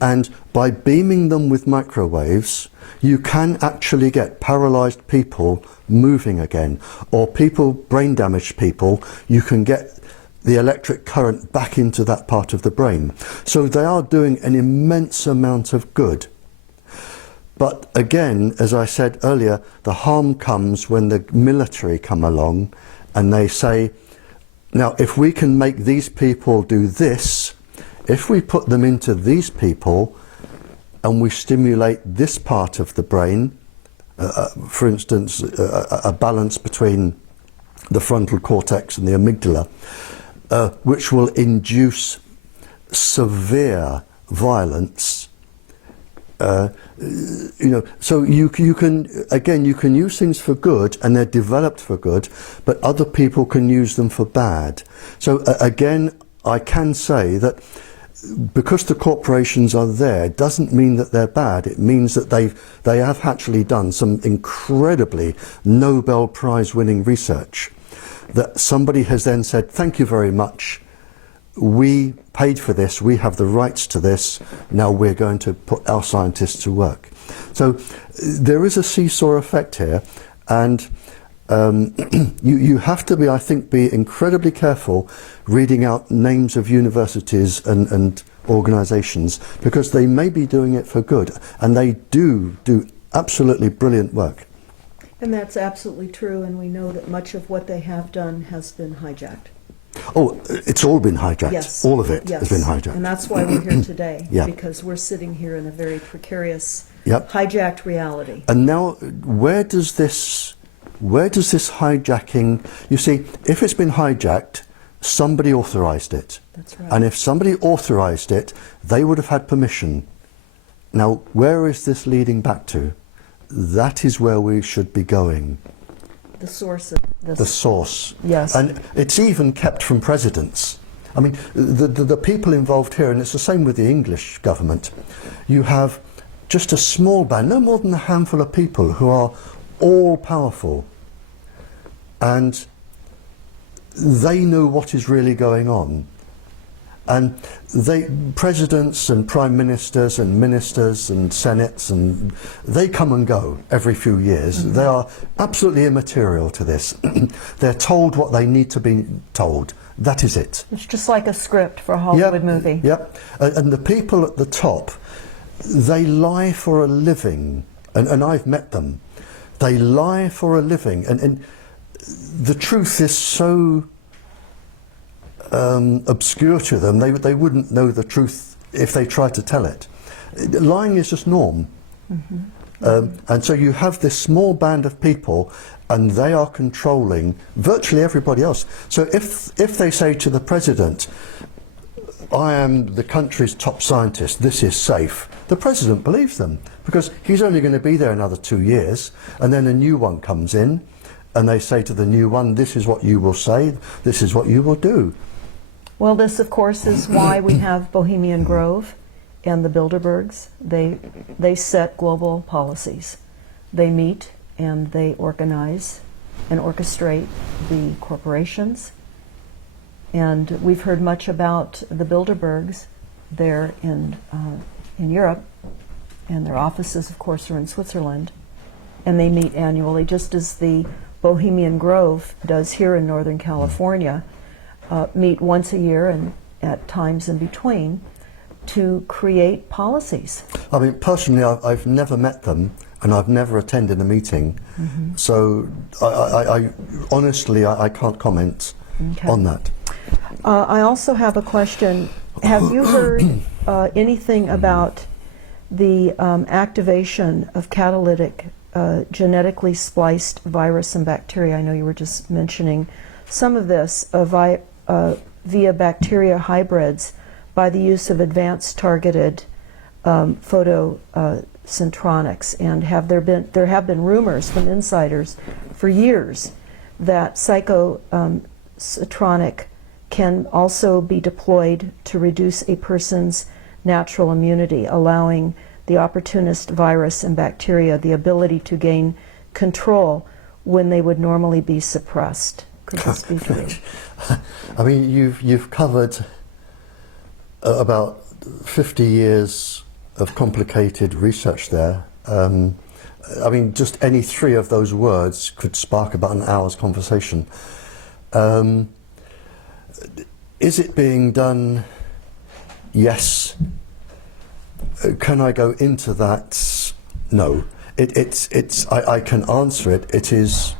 And by beaming them with microwaves, you can actually get paralyzed people moving again, or people, brain damaged people, you can get the electric current back into that part of the brain. So they are doing an immense amount of good. But again, as I said earlier, the harm comes when the military come along and they say, now if we can make these people do this, if we put them into these people and we stimulate this part of the brain, for instance, a balance between the frontal cortex and the amygdala, which will induce severe violence. So you can use things for good, and they're developed for good, but other people can use them for bad. So again, I can say that because the corporations are there doesn't mean that they're bad. It means that they have actually done some incredibly Nobel Prize winning research that somebody has then said, thank you very much, we paid for this, we have the rights to this, now we're going to put our scientists to work. So there is a seesaw effect here, and you have to be, I think, be incredibly careful reading out names of universities and organisations, because they may be doing it for good, and they do absolutely brilliant work. And that's absolutely true, and we know that much of what they have done has been hijacked. Oh, it's all been hijacked. Yes. All of it Yes. has been hijacked. And that's why we're here today, Yeah. because we're sitting here in a very precarious, Yep. hijacked reality. And now, where does this hijacking, you see, if it's been hijacked, somebody authorised it. That's right. And if somebody authorised it, they would have had permission. Now, where is this leading back to? That is where we should be going. The source of this. The source. Yes. And it's even kept from presidents. I mean, the people involved here, and it's the same with the English government, you have just a small band, no more than a handful of people who are all powerful, and they know what is really going on. And presidents and prime ministers and ministers and senates, and they come and go every few years. Mm-hmm. They are absolutely immaterial to this. They're told what they need to be told. That is it. It's just like a script for a Hollywood movie. Yep. And the people at the top, they lie for a living. And I've met them. They lie for a living. And the truth is so obscure to them, they wouldn't know the truth if they tried to tell it. Lying is just norm. Mm-hmm. And so you have this small band of people, and they are controlling virtually everybody else. So if they say to the president, I am the country's top scientist, this is safe, the president believes them, because he's only going to be there another 2 years, and then a new one comes in, and they say to the new one, this is what you will say, this is what you will do. Well, this, of course, is why we have Bohemian Grove and the Bilderbergs. They set global policies. They meet and they organize and orchestrate the corporations. And we've heard much about the Bilderbergs there in Europe, and their offices, of course, are in Switzerland. And they meet annually, just as the Bohemian Grove does here in Northern California. Meet once a year and at times in between to create policies. I mean, personally, I've never met them, and I've never attended a meeting. Mm-hmm. So I honestly, I can't comment on that. I also have a question. Have you heard anything about the activation of catalytic genetically spliced virus and bacteria? I know you were just mentioning some of this via bacteria hybrids by the use of advanced targeted photocentronics, and there have been rumors from insiders for years that psychocentronic can also be deployed to reduce a person's natural immunity, allowing the opportunist virus and bacteria the ability to gain control when they would normally be suppressed. Could you speak to you? I mean, you've covered about 50 years of complicated research there. I mean, just any three of those words could spark about an hour's conversation. Is it being done? Yes. Can I go into that? No. I can answer it. It is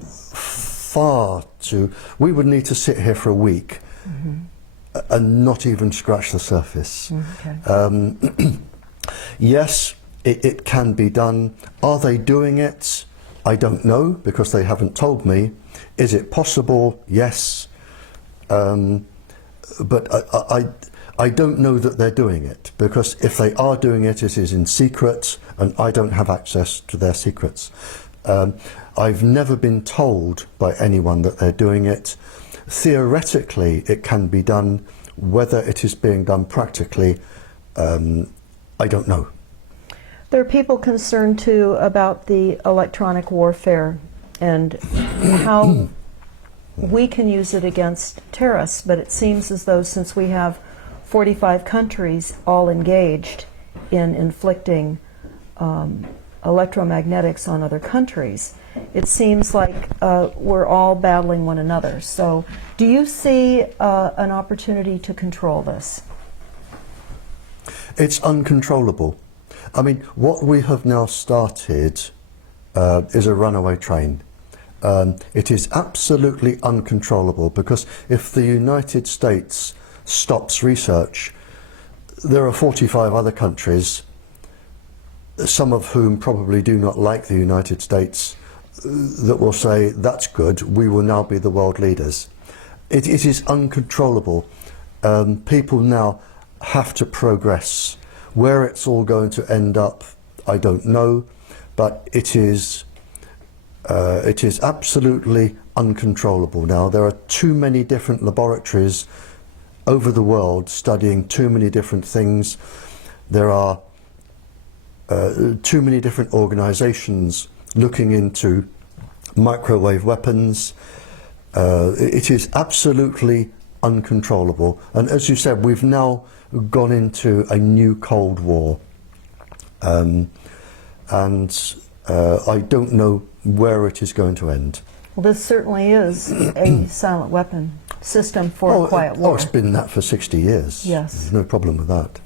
far too. We would need to sit here for a week and not even scratch the surface. Okay. Yes, it can be done. Are they doing it? I don't know, because they haven't told me. Is it possible? Yes. But I don't know that they're doing it, because if they are doing it, it is in secret, and I don't have access to their secrets. I've never been told by anyone that they're doing it. Theoretically, it can be done. Whether it is being done practically, I don't know. There are people concerned too about the electronic warfare and how we can use it against terrorists, but it seems as though since we have 45 countries all engaged in inflicting electromagnetics on other countries, it seems like we're all battling one another. So do you see an opportunity to control this? It's uncontrollable. I mean, what we have now started is a runaway train. It is absolutely uncontrollable, because if the United States stops research, there are 45 other countries, some of whom probably do not like the United States, that will say, that's good, we will now be the world leaders. It is uncontrollable. People now have to progress. Where it's all going to end up, I don't know, but it is absolutely uncontrollable now. There are too many different laboratories over the world studying too many different things. There are too many different organizations looking into microwave weapons. It is absolutely uncontrollable. And as you said, we've now gone into a new Cold War. And I don't know where it is going to end. Well, this certainly is a silent weapon system for a quiet war. Oh, it's been that for 60 years. Yes. There's no problem with that.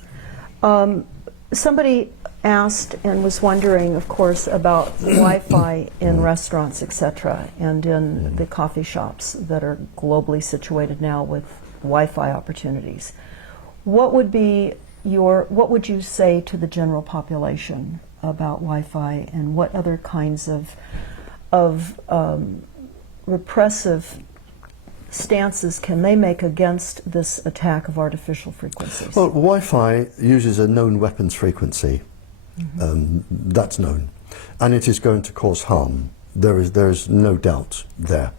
Somebody asked and was wondering, of course, about Wi-Fi in restaurants, etc., and in the coffee shops that are globally situated now with Wi-Fi opportunities. What would you say to the general population about Wi-Fi, and what other kinds of repressive stances can they make against this attack of artificial frequencies? Well, Wi-Fi uses a known weapons frequency. That's known, and it is going to cause harm. There is no doubt there.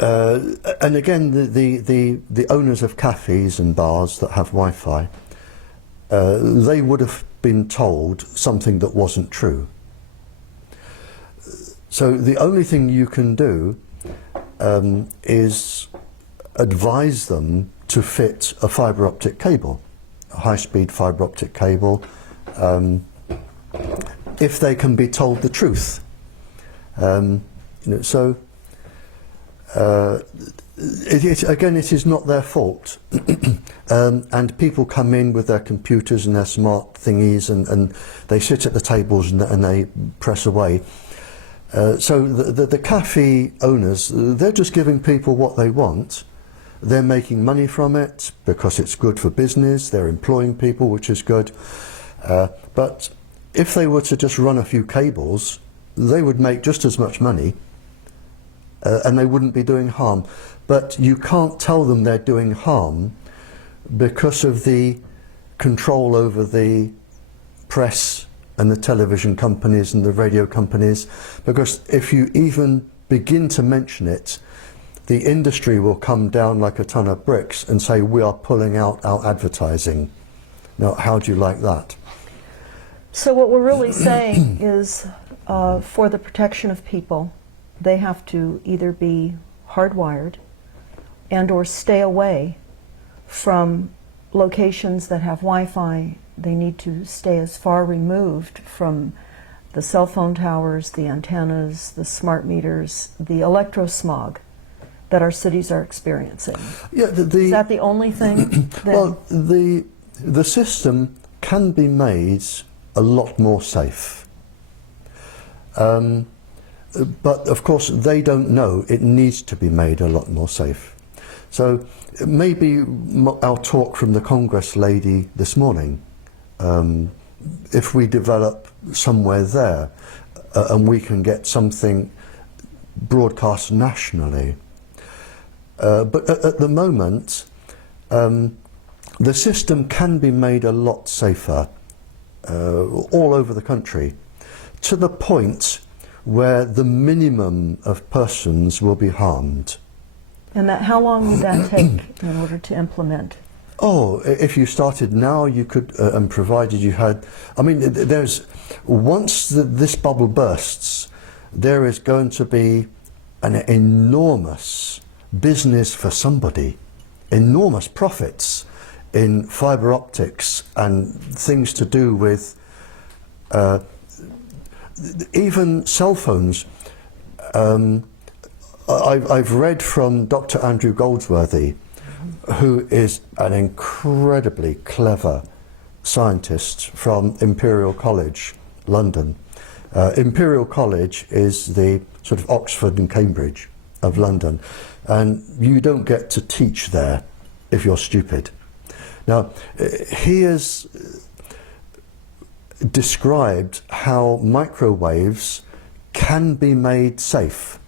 And again, the owners of cafes and bars that have Wi-Fi, they would have been told something that wasn't true. So the only thing you can do is advise them to fit a fibre optic cable, a high-speed fibre optic cable, if they can be told the truth. Again, it is not their fault. And people come in with their computers and their smart thingies, and they sit at the tables and they press away. So the cafe owners, they're just giving people what they want. They're making money from it because it's good for business. They're employing people, which is good. But if they were to just run a few cables, they would make just as much money. And they wouldn't be doing harm. But you can't tell them they're doing harm because of the control over the press and the television companies and the radio companies, because if you even begin to mention it, the industry will come down like a ton of bricks and say, we are pulling out our advertising. Now, how do you like that? So what we're really saying is, for the protection of people, they have to either be hardwired and or stay away from locations that have Wi-Fi. They need to stay as far removed from the cell phone towers, the antennas, the smart meters, the electrosmog that our cities are experiencing. Yeah, is that the only thing? Well, the system can be made a lot more safe. But of course they don't know it needs to be made a lot more safe. So maybe our talk from the Congress lady this morning if we develop somewhere there and we can get something broadcast nationally. But at the moment, the system can be made a lot safer all over the country, to the point where the minimum of persons will be harmed. And that, how long would that take in order to implement? Oh, if you started now, you could, and provided you had, I mean, once this bubble bursts, there is going to be an enormous business for somebody, enormous profits in fibre optics and things to do with even cell phones. I've read from Dr. Andrew Goldsworthy, who is an incredibly clever scientist from Imperial College, London. Imperial College is the sort of Oxford and Cambridge of London, and you don't get to teach there if you're stupid. Now, he has described how microwaves can be made safe.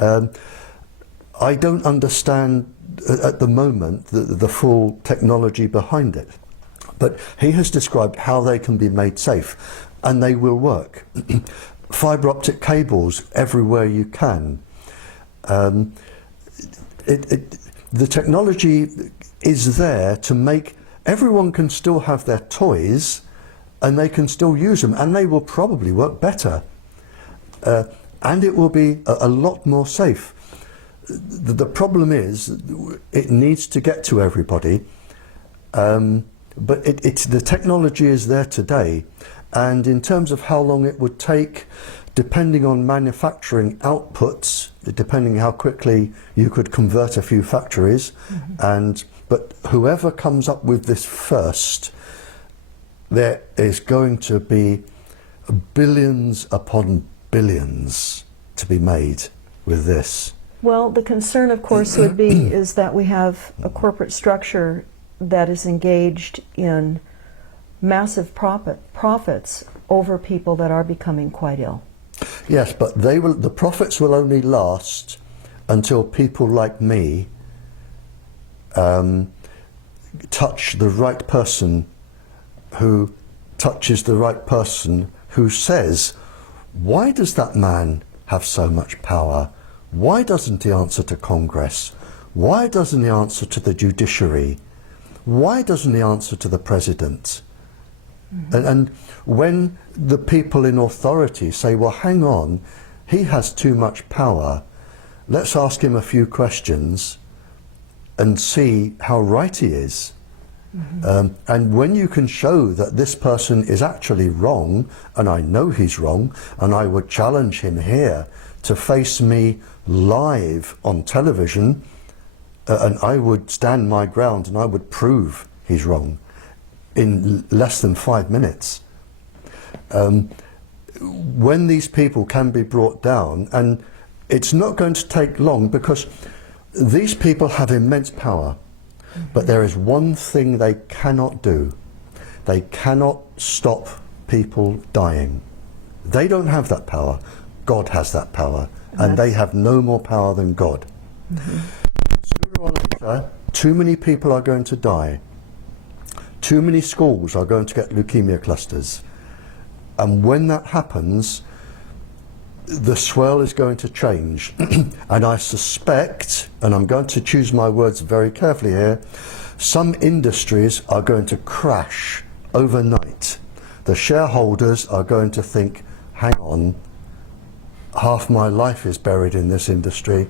I don't understand at the moment the full technology behind it, but he has described how they can be made safe, and they will work. Fibre optic cables everywhere you can. The technology is there to make everyone can still have their toys, and they can still use them, and they will probably work better, and it will be a lot more safe. The problem is it needs to get to everybody, but the technology is there today, and in terms of how long it would take, depending on manufacturing outputs, depending how quickly you could convert a few factories, but whoever comes up with this first, there is going to be billions upon billions to be made with this. Well, the concern, of course, would be is that we have a corporate structure that is engaged in massive profits over people that are becoming quite ill. Yes, but the profits will only last until people like me touch the right person who touches the right person who says, why does that man have so much power? Why doesn't he answer to Congress? Why doesn't he answer to the judiciary? Why doesn't he answer to the president? And when the people in authority say, well, hang on, he has too much power, let's ask him a few questions and see how right he is. And when you can show that this person is actually wrong, and I know he's wrong, and I would challenge him here to face me live on television, and I would stand my ground and I would prove he's wrong in less than 5 minutes. When these people can be brought down, and it's not going to take long, because these people have immense power, but there is one thing they cannot do. They cannot stop people dying. They don't have that power. God has that power, and they have no more power than God. Sooner or later, too many people are going to die. Too many schools are going to get leukemia clusters. And when that happens, the swirl is going to change. And I suspect, and I'm going to choose my words very carefully here, some industries are going to crash overnight. The shareholders are going to think, hang on, half my life is buried in this industry,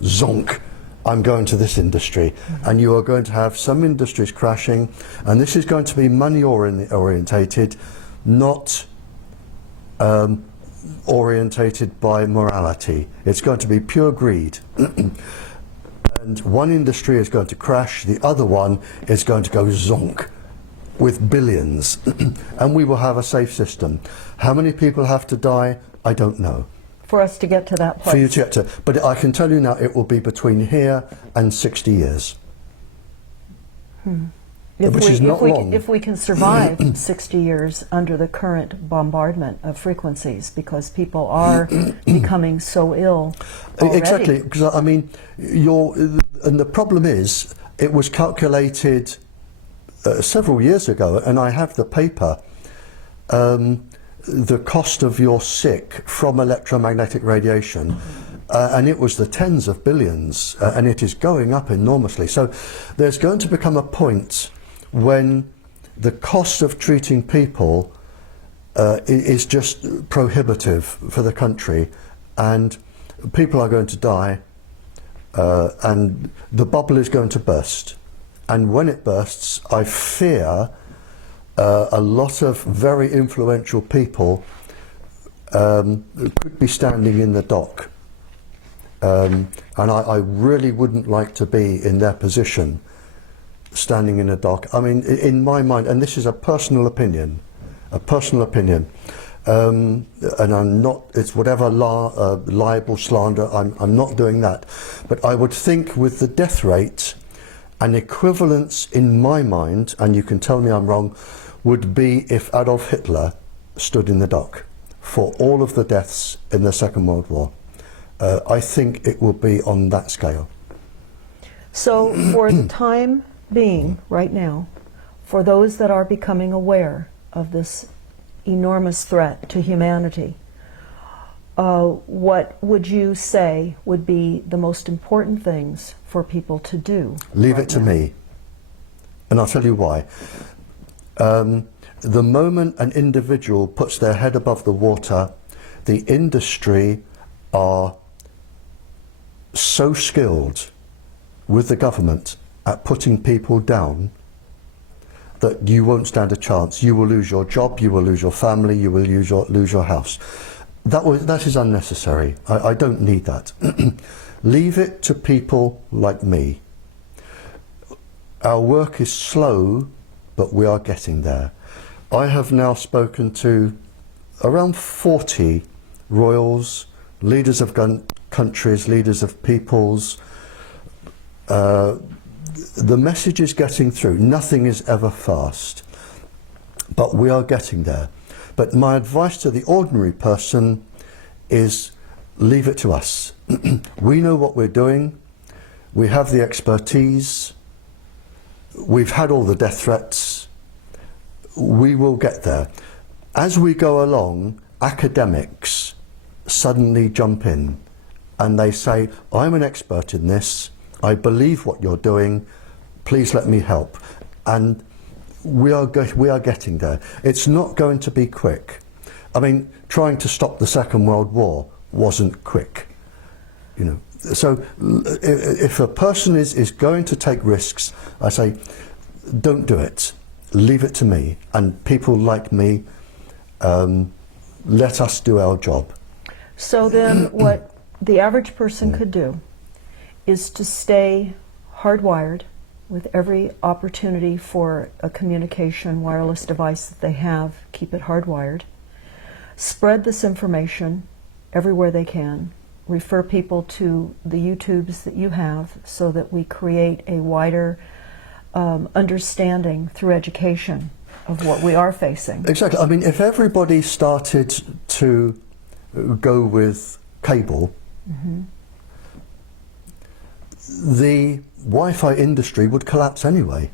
zonk, I'm going to this industry. And you are going to have some industries crashing, and this is going to be money orientated, not orientated by morality. It's going to be pure greed. And one industry is going to crash, the other one is going to go zonk with billions. And we will have a safe system. How many people have to die? I don't know. For us to get to that place. For you to get to, but I can tell you now, it will be between here and 60 years. which is not long. If we can survive 60 years under the current bombardment of frequencies, because people are becoming so ill already. Exactly, because I mean, and the problem is, it was calculated several years ago, and I have the paper, the cost of your sick from electromagnetic radiation, and it was the tens of billions, and it is going up enormously. So there's going to become a point when the cost of treating people is just prohibitive for the country, and people are going to die, and the bubble is going to burst. And when it bursts, I fear a lot of very influential people could be standing in the dock. And I really wouldn't like to be in their position, standing in a dock. I mean, in my mind, and this is a personal opinion, and I'm not, it's whatever libel, slander, I'm not doing that. But I would think with the death rate, an equivalence in my mind, and you can tell me I'm wrong, would be if Adolf Hitler stood in the dock for all of the deaths in the Second World War. I think it will be on that scale. So for the time being, right now, for those that are becoming aware of this enormous threat to humanity, what would you say would be the most important things for people to do? Leave it to me. And I'll tell you why. The moment an individual puts their head above the water, the industry are so skilled with the government at putting people down that you won't stand a chance. You will lose your job, you will lose your family, you will lose your house. That is unnecessary. I don't need that. Leave it to people like me. Our work is slow, but we are getting there. I have now spoken to around 40 royals, leaders of countries, leaders of peoples. The message is getting through. Nothing is ever fast, but we are getting there. But my advice to the ordinary person is leave it to us. We know what we're doing. We have the expertise. We've had all the death threats. We will get there. As we go along, academics suddenly jump in and they say, I'm an expert in this. I believe what you're doing. Please let me help. And we are getting there. It's not going to be quick. I mean, trying to stop the Second World War wasn't quick. You know, so if a person is going to take risks, I say, don't do it. Leave it to me, and people like me. Let us do our job. So then, what the average person could do is to stay hardwired with every opportunity for a communication wireless device that they have. Keep it hardwired. Spread this information everywhere they can. Refer people to the YouTubes that you have so that we create a wider understanding through education of what we are facing. Exactly. I mean, if everybody started to go with cable, the Wi-Fi industry would collapse anyway.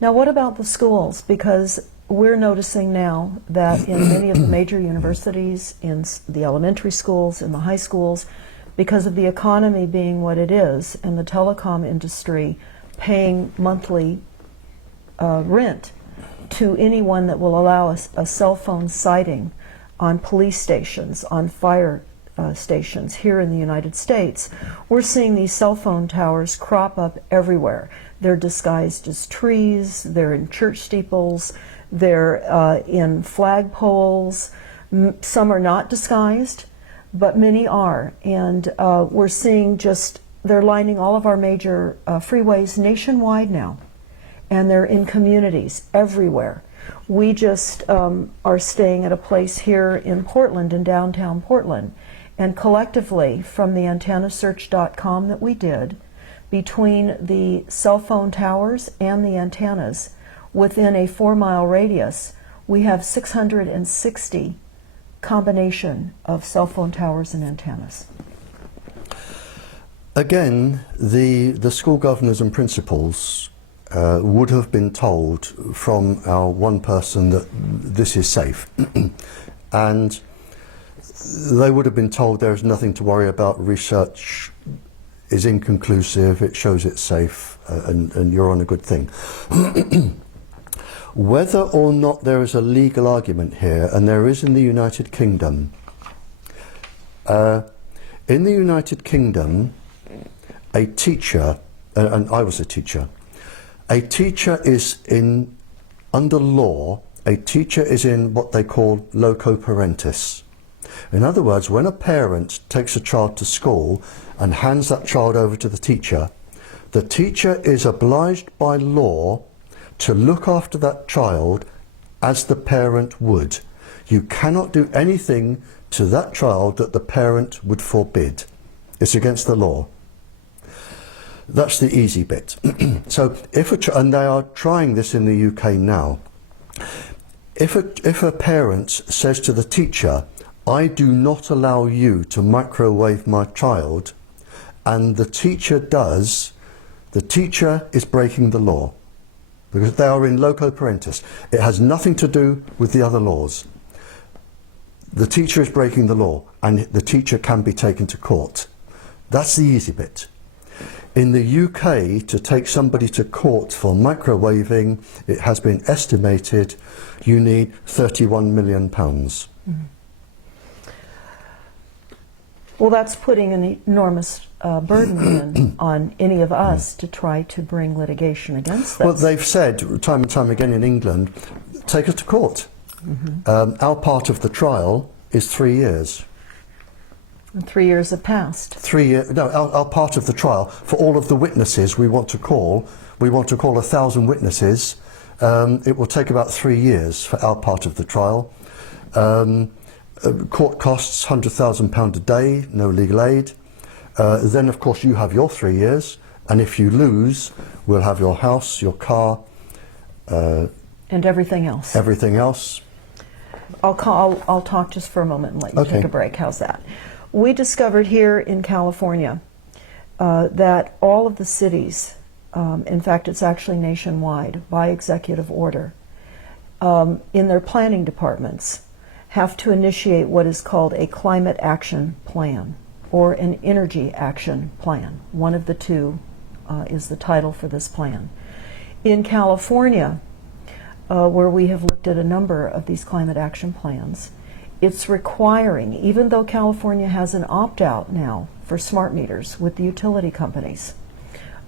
Now, what about the schools? Because we're noticing now that in many of the major universities, in the elementary schools, in the high schools, because of the economy being what it is, and the telecom industry paying monthly rent to anyone that will allow a cell phone sighting on police stations, on fire stations here in the United States, we're seeing these cell phone towers crop up everywhere. They're disguised as trees, they're in church steeples, they're in flagpoles. Some are not disguised, but many are. And we're seeing they're lining all of our major freeways nationwide now. And they're in communities everywhere. We just are staying at a place here in Portland, in downtown Portland. And collectively, from the antennasearch.com that we did, between the cell phone towers and the antennas, within a 4-mile radius, we have 660 combination of cell phone towers and antennas. Again, the school governors and principals would have been told from our one person that this is safe. And they would have been told there is nothing to worry about, research is inconclusive, it shows it's safe, and you're on a good thing. Whether or not there is a legal argument here, and there is in the United Kingdom, a teacher, and I was a teacher is under law, a teacher is in what they call loco parentis. In other words, when a parent takes a child to school and hands that child over to the teacher is obliged by law to look after that child as the parent would. You cannot do anything to that child that the parent would forbid. It's against the law. That's the easy bit. So and they are trying this in the UK now. If a parent says to the teacher, I do not allow you to microwave my child, and the teacher does, the teacher is breaking the law, because they are in loco parentis. It has nothing to do with the other laws. The teacher is breaking the law, and the teacher can be taken to court. That's the easy bit. In the UK, to take somebody to court for microwaving, it has been estimated you need £31 million. Mm-hmm. Well, that's putting an enormous burden on any of us to try to bring litigation against this. Well, they've said time and time again in England, take us to court. Mm-hmm. Our part of the trial is 3 years. And 3 years have passed. 3 years. No, our part of the trial, for all of the witnesses we want to call 1,000 witnesses. It will take about 3 years for our part of the trial. Court costs £100,000 a day, no legal aid. Then, of course, you have your 3 years, and if you lose, we'll have your house, your car, and everything else. Everything else. I'll talk just for a moment and let you take a break. How's that? We discovered here in California that all of the cities, in fact, it's actually nationwide by executive order, in their planning departments, have to initiate what is called a climate action plan or an energy action plan. One of the two is the title for this plan. In California, where we have looked at a number of these climate action plans, it's requiring, even though California has an opt-out now for smart meters with the utility companies,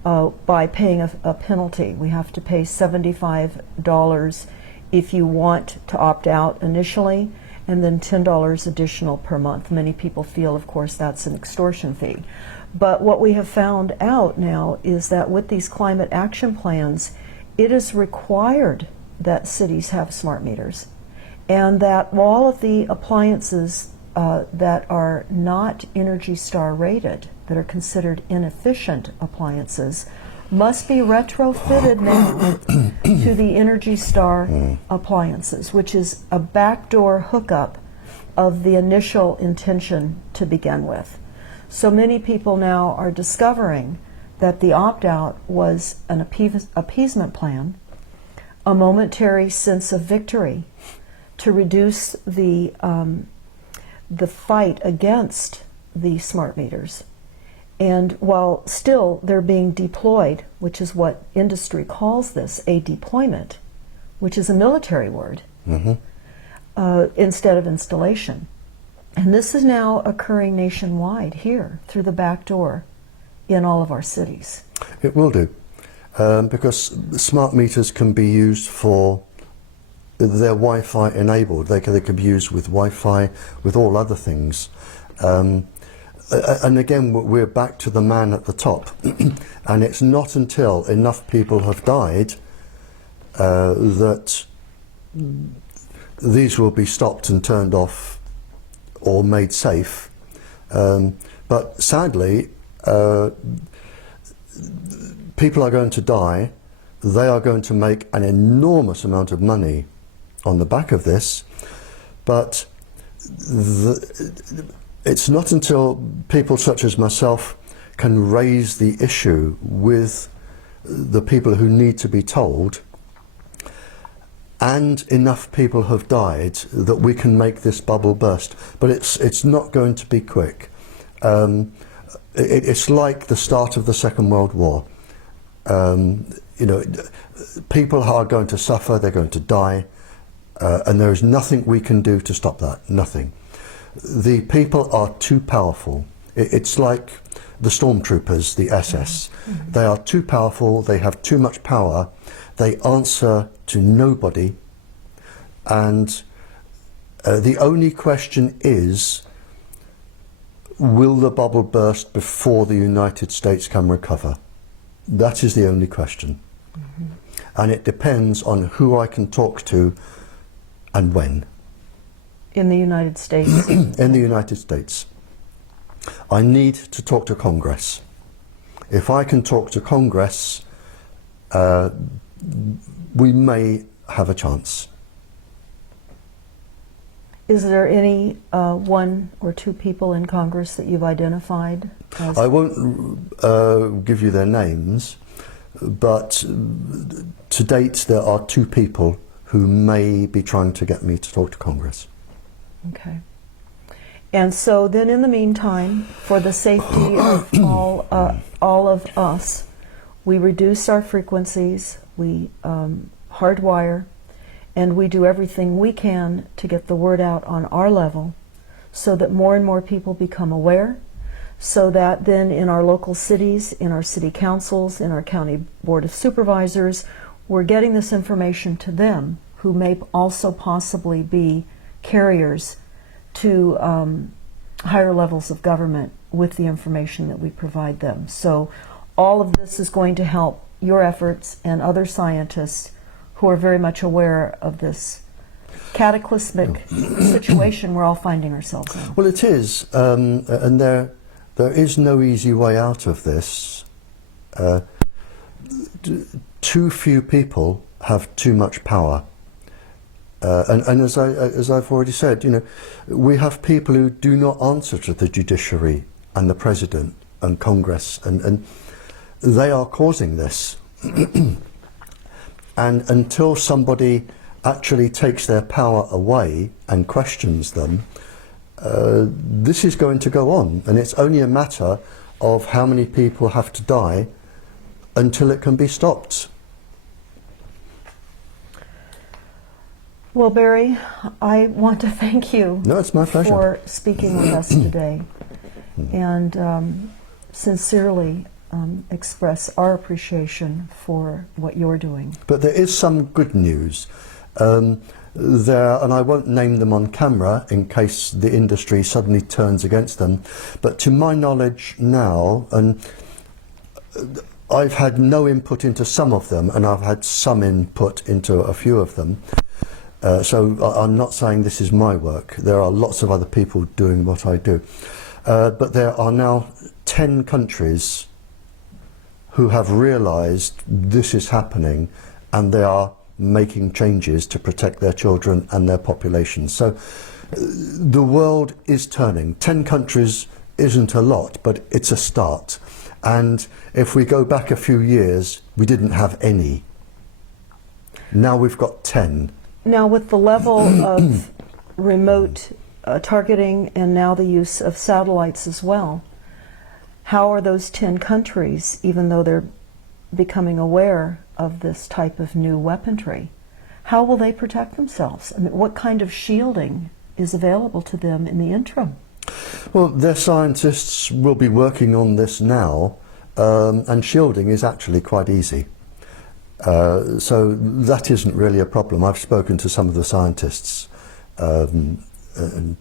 by paying a penalty. We have to pay $75 if you want to opt out initially, and then $10 additional per month. Many people feel, of course, that's an extortion fee. But what we have found out now is that with these climate action plans, it is required that cities have smart meters, and that all of the appliances that are not Energy Star rated, that are considered inefficient appliances, must be retrofitted now to the Energy Star appliances, which is a backdoor hookup of the initial intention to begin with. So many people now are discovering that the opt-out was an appeasement plan, a momentary sense of victory to reduce the fight against the smart meters. And while still they're being deployed, which is what industry calls this, a deployment, which is a military word, instead of installation. And this is now occurring nationwide here through the back door in all of our cities. It will do, because smart meters can be used for, they're Wi-Fi enabled. They can be used with Wi-Fi, with all other things. And again, we're back to the man at the top. And it's not until enough people have died that these will be stopped and turned off or made safe. But sadly, people are going to die they are going to make an enormous amount of money on the back of this, but it's not until people such as myself can raise the issue with the people who need to be told, and enough people have died, that we can make this bubble burst. But it's not going to be quick. It's like the start of the Second World War. You know, people are going to suffer, they're going to die, and there is nothing we can do to stop that, nothing. The people are too powerful. It's like the stormtroopers, the SS. Mm-hmm. They are too powerful, they have too much power, they answer to nobody, and the only question is, will the bubble burst before the United States can recover? That is the only question. Mm-hmm. And it depends on who I can talk to and when. In the United States? In the United States. I need to talk to Congress. If I can talk to Congress, we may have a chance. Is there any one or two people in Congress that you've identified? I won't give you their names, but to date there are two people who may be trying to get me to talk to Congress. Okay. And so then in the meantime, for the safety of all of us, we reduce our frequencies, we hardwire, and we do everything we can to get the word out on our level so that more and more people become aware, so that then in our local cities, in our city councils, in our county board of supervisors, we're getting this information to them, who may also possibly be carriers to higher levels of government with the information that we provide them. So all of this is going to help your efforts and other scientists who are very much aware of this cataclysmic situation we're all finding ourselves in. Well, it is, and there is no easy way out of this. Too few people have too much power. And as I've already said, you know, we have people who do not answer to the judiciary and the president and Congress, and they are causing this. And until somebody actually takes their power away and questions them, this is going to go on, and it's only a matter of how many people have to die until it can be stopped. Well, Barrie, I want to thank you it's my pleasure. for speaking with us today, and sincerely express our appreciation for what you're doing. But there is some good news. There, and I won't name them on camera in case the industry suddenly turns against them, but to my knowledge now, and I've had no input into some of them, and I've had some input into a few of them, so I'm not saying this is my work. There are lots of other people doing what I do. But there are now 10 countries who have realized this is happening, and they are making changes to protect their children and their populations. So the world is turning. 10 countries isn't a lot, but it's a start. And if we go back a few years, we didn't have any. Now we've got 10. Now, with the level of remote targeting and now the use of satellites as well, how are those 10 countries, even though they're becoming aware of this type of new weaponry, how will they protect themselves? I mean, what kind of shielding is available to them in the interim? Well, their scientists will be working on this now, and shielding is actually quite easy. So that isn't really a problem. I've spoken to some of the scientists. And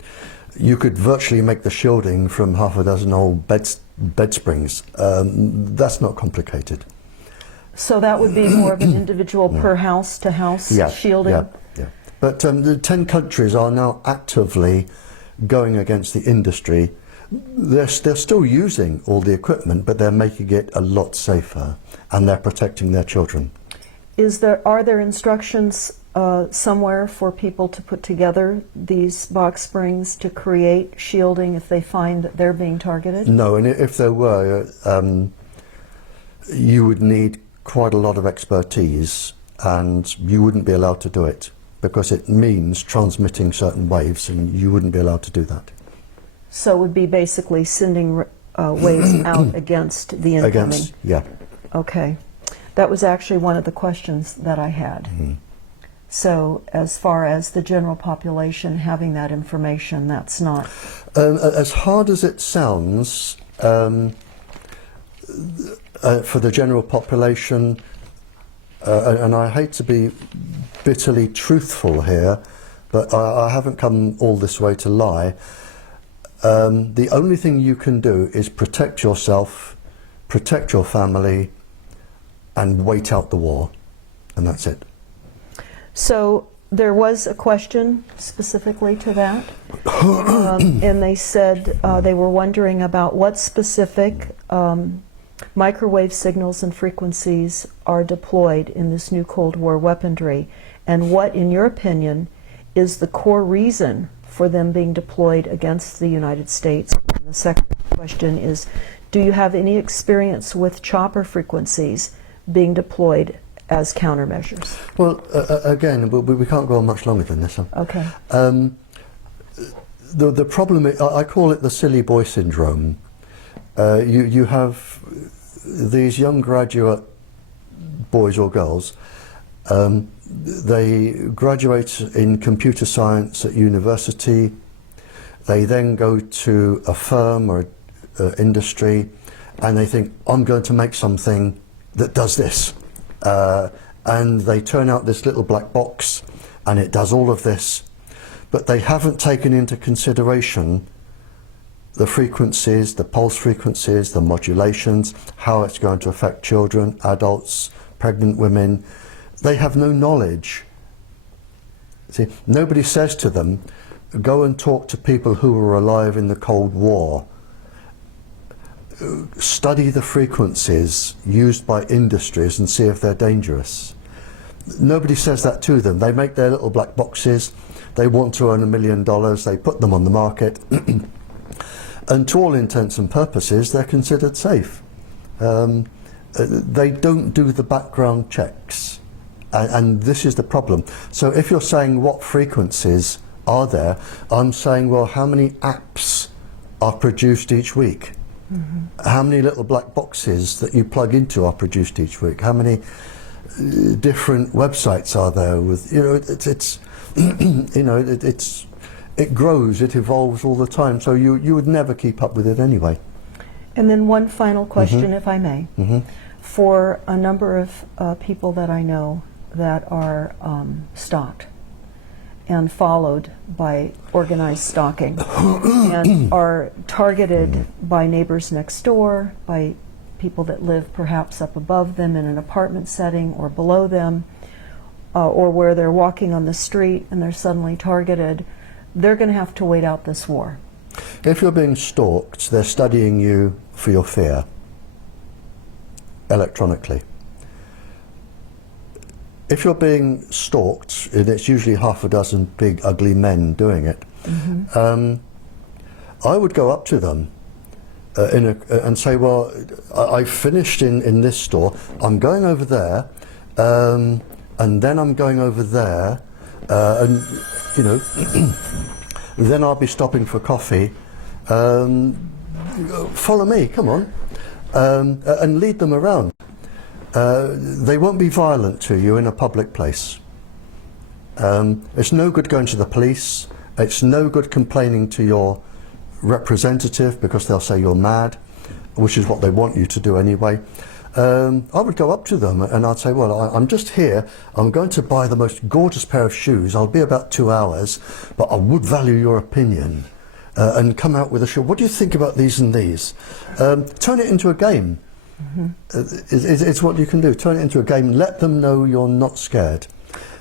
you could virtually make the shielding from half a dozen old bed springs. That's not complicated. So that would be more of an individual per house to house shielding? Yeah. But the 10 countries are now actively going against the industry. They're still using all the equipment, but they're making it a lot safer, and they're protecting their children. Are there instructions somewhere for people to put together these box springs to create shielding if they find that they're being targeted? No, and if there were, you would need quite a lot of expertise, and you wouldn't be allowed to do it because it means transmitting certain waves, and you wouldn't be allowed to do that. So it would be basically sending waves out against the incoming? Yeah. Okay. That was actually one of the questions that I had. Mm-hmm. So as far as the general population having that information, that's not... As hard as it sounds, for the general population, and I hate to be bitterly truthful here, but I haven't come all this way to lie. The only thing you can do is protect yourself, protect your family, and wait out the war, and that's it. So there was a question specifically to that, and they said they were wondering about what specific microwave signals and frequencies are deployed in this new Cold War weaponry, and what, in your opinion, is the core reason for them being deployed against the United States? And the second question is, do you have any experience with chopper frequencies being deployed as countermeasures? Well, again, we can't go on much longer than this. Okay. The problem is, I call it the silly boy syndrome. You have these young graduate boys or girls, they graduate in computer science at university, they then go to a firm or industry, and they think, I'm going to make something that does this. And they turn out this little black box, and it does all of this, but they haven't taken into consideration the frequencies, the pulse frequencies, the modulations, how it's going to affect children, adults, pregnant women. They have no knowledge. See, nobody says to them, go and talk to people who were alive in the Cold War. Study the frequencies used by industries and see if they're dangerous. Nobody says that to them. They make their little black boxes, they want to earn $1 million, they put them on the market, and to all intents and purposes they're considered safe. They don't do the background checks, and this is the problem. So if you're saying what frequencies are there, I'm saying, well, how many apps are produced each week? Mm-hmm. How many little black boxes that you plug into are produced each week? How many different websites are there with, you know, it's you know, it grows, it evolves all the time, so you would never keep up with it anyway. And then one final question, Mm-hmm. if I may. Mm-hmm. For a number of people that I know that are stalked and followed by organized stalking and are targeted by neighbors next door, by people that live perhaps up above them in an apartment setting or below them, or where they're walking on the street and they're suddenly targeted, they're going to have to wait out this war. If you're being stalked, they're studying you for your fear, electronically. If you're being stalked, and it's usually half a dozen big ugly men doing it, mm-hmm. I would go up to them and say, well, I finished in this store, I'm going over there, and then I'm going over there, and you know, then I'll be stopping for coffee. Follow me, come on, and lead them around. They won't be violent to you in a public place. It's no good going to the police. It's no good complaining to your representative because they'll say you're mad, which is what they want you to do anyway. I would go up to them and I'd say, well, I'm just here. I'm going to buy the most gorgeous pair of shoes. I'll be about 2 hours, but I would value your opinion. And come out with a shoe. What do you think about these and these? Turn it into a game. Mm-hmm. It's what you can do. Turn it into a game. Let them know you're not scared.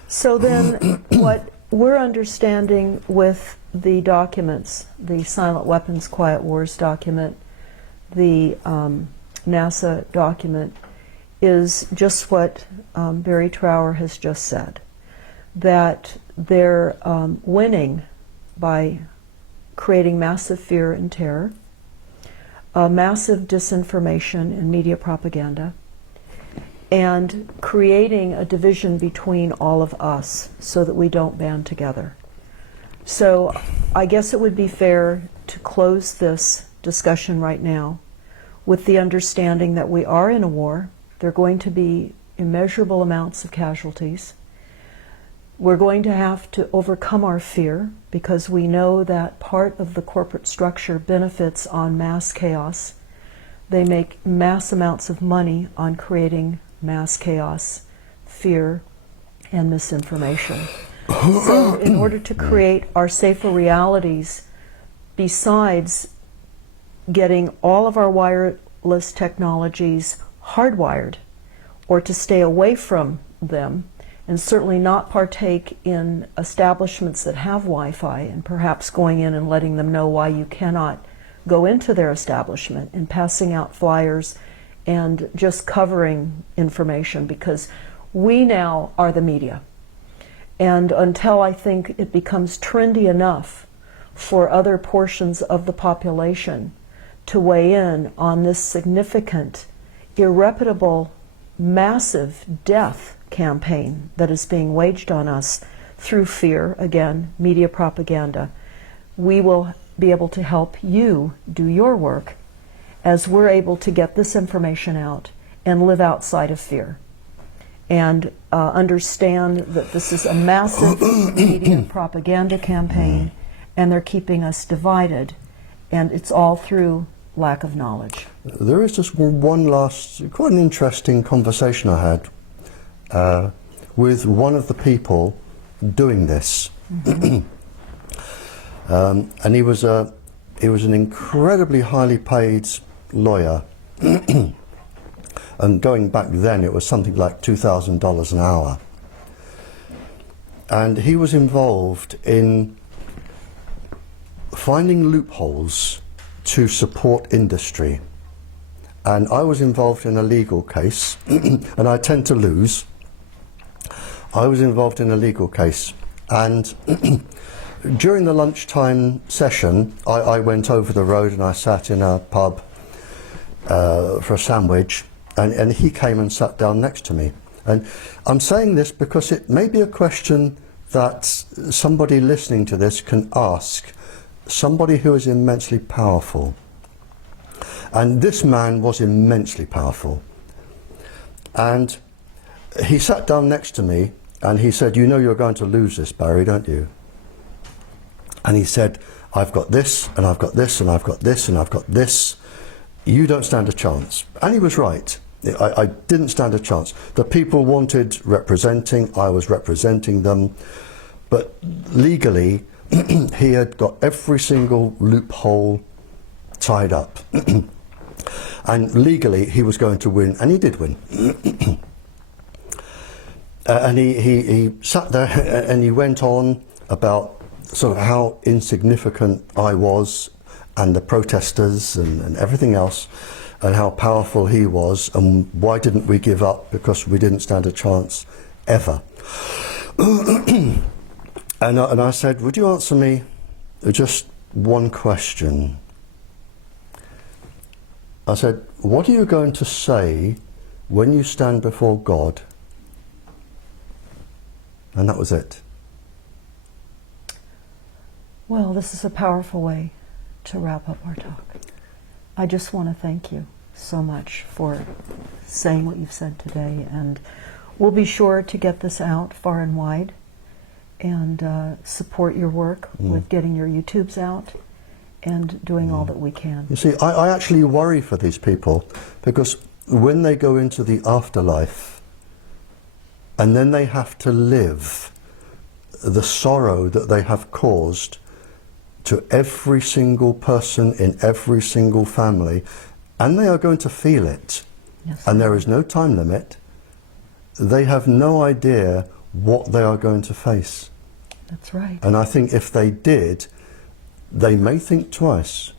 So then what we're understanding with the documents, the Silent Weapons Quiet Wars document, the NASA document, is just what Barrie Trower has just said, that they're winning by creating massive fear and terror, massive disinformation and media propaganda, and creating a division between all of us so that we don't band together. So I guess it would be fair to close this discussion right now with the understanding that we are in a war. There are going to be immeasurable amounts of casualties. We're going to have to overcome our fear because we know that part of the corporate structure benefits on mass chaos. They make mass amounts of money on creating mass chaos, fear, and misinformation. So in order to create our safer realities, besides getting all of our wireless technologies hardwired, or to stay away from them, and certainly not partake in establishments that have Wi-Fi, and perhaps going in and letting them know why you cannot go into their establishment, and passing out flyers and just covering information, because we now are the media. And until I think it becomes trendy enough for other portions of the population to weigh in on this significant, irreparable, massive death campaign that is being waged on us through fear, again, media propaganda, we will be able to help you do your work as we're able to get this information out and live outside of fear. And understand that this is a massive media propaganda campaign, and they're keeping us divided, and it's all through lack of knowledge. There is just one last, quite an interesting conversation I had with one of the people doing this. And he was an incredibly highly paid lawyer. And going back then, it was something like $2,000 an hour. And he was involved in finding loopholes to support industry. And I was involved in a legal case, and I tend to lose. I was involved in a legal case, and during the lunchtime session, I went over the road and I sat in a pub for a sandwich. And he came and sat down next to me. And I'm saying this because it may be a question that somebody listening to this can ask somebody who is immensely powerful. And this man was immensely powerful. And he sat down next to me and he said, "You know you're going to lose this, Barrie, don't you?" And he said, "I've got this, and I've got this, and I've got this, and I've got this. You don't stand a chance." And he was right. I didn't stand a chance. The people wanted representing, I was representing them, but legally he had got every single loophole tied up. And legally he was going to win, and he did win. And he sat there and he went on about sort of how insignificant I was, and the protesters and everything else, and how powerful he was, and why didn't we give up, because we didn't stand a chance ever. And I said, "Would you answer me just one question?" I said, "What are you going to say when you stand before God?" And that was it. Well, this is a powerful way to wrap up our talk. I just want to thank you so much for saying what you've said today, and we'll be sure to get this out far and wide, and support your work with getting your YouTubes out and doing all that we can. You see, I actually worry for these people, because when they go into the afterlife and then they have to live the sorrow that they have caused to every single person in every single family, and they are going to feel it. Yes, and there is no time limit. They have no idea what they are going to face. That's right. And I think if they did, they may think twice.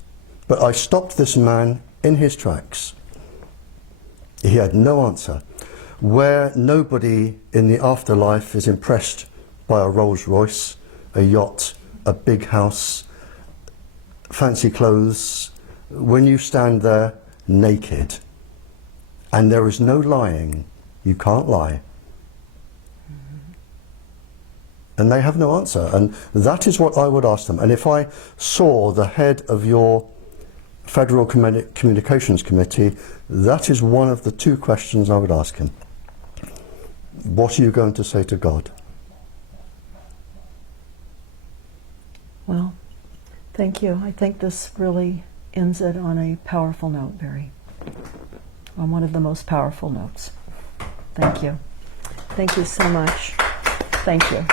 But I stopped this man in his tracks. He had no answer. Where nobody in the afterlife is impressed by a Rolls Royce, a yacht, a big house, fancy clothes, when you stand there naked and there is no lying, you can't lie. And they have no answer. And that is what I would ask them. And if I saw the head of your Federal Communications Committee, that is one of the two questions I would ask him. What are you going to say to God? Well, thank you. I think this really ends it on a powerful note, Barrie. On one of the most powerful notes. Thank you. Thank you so much. Thank you.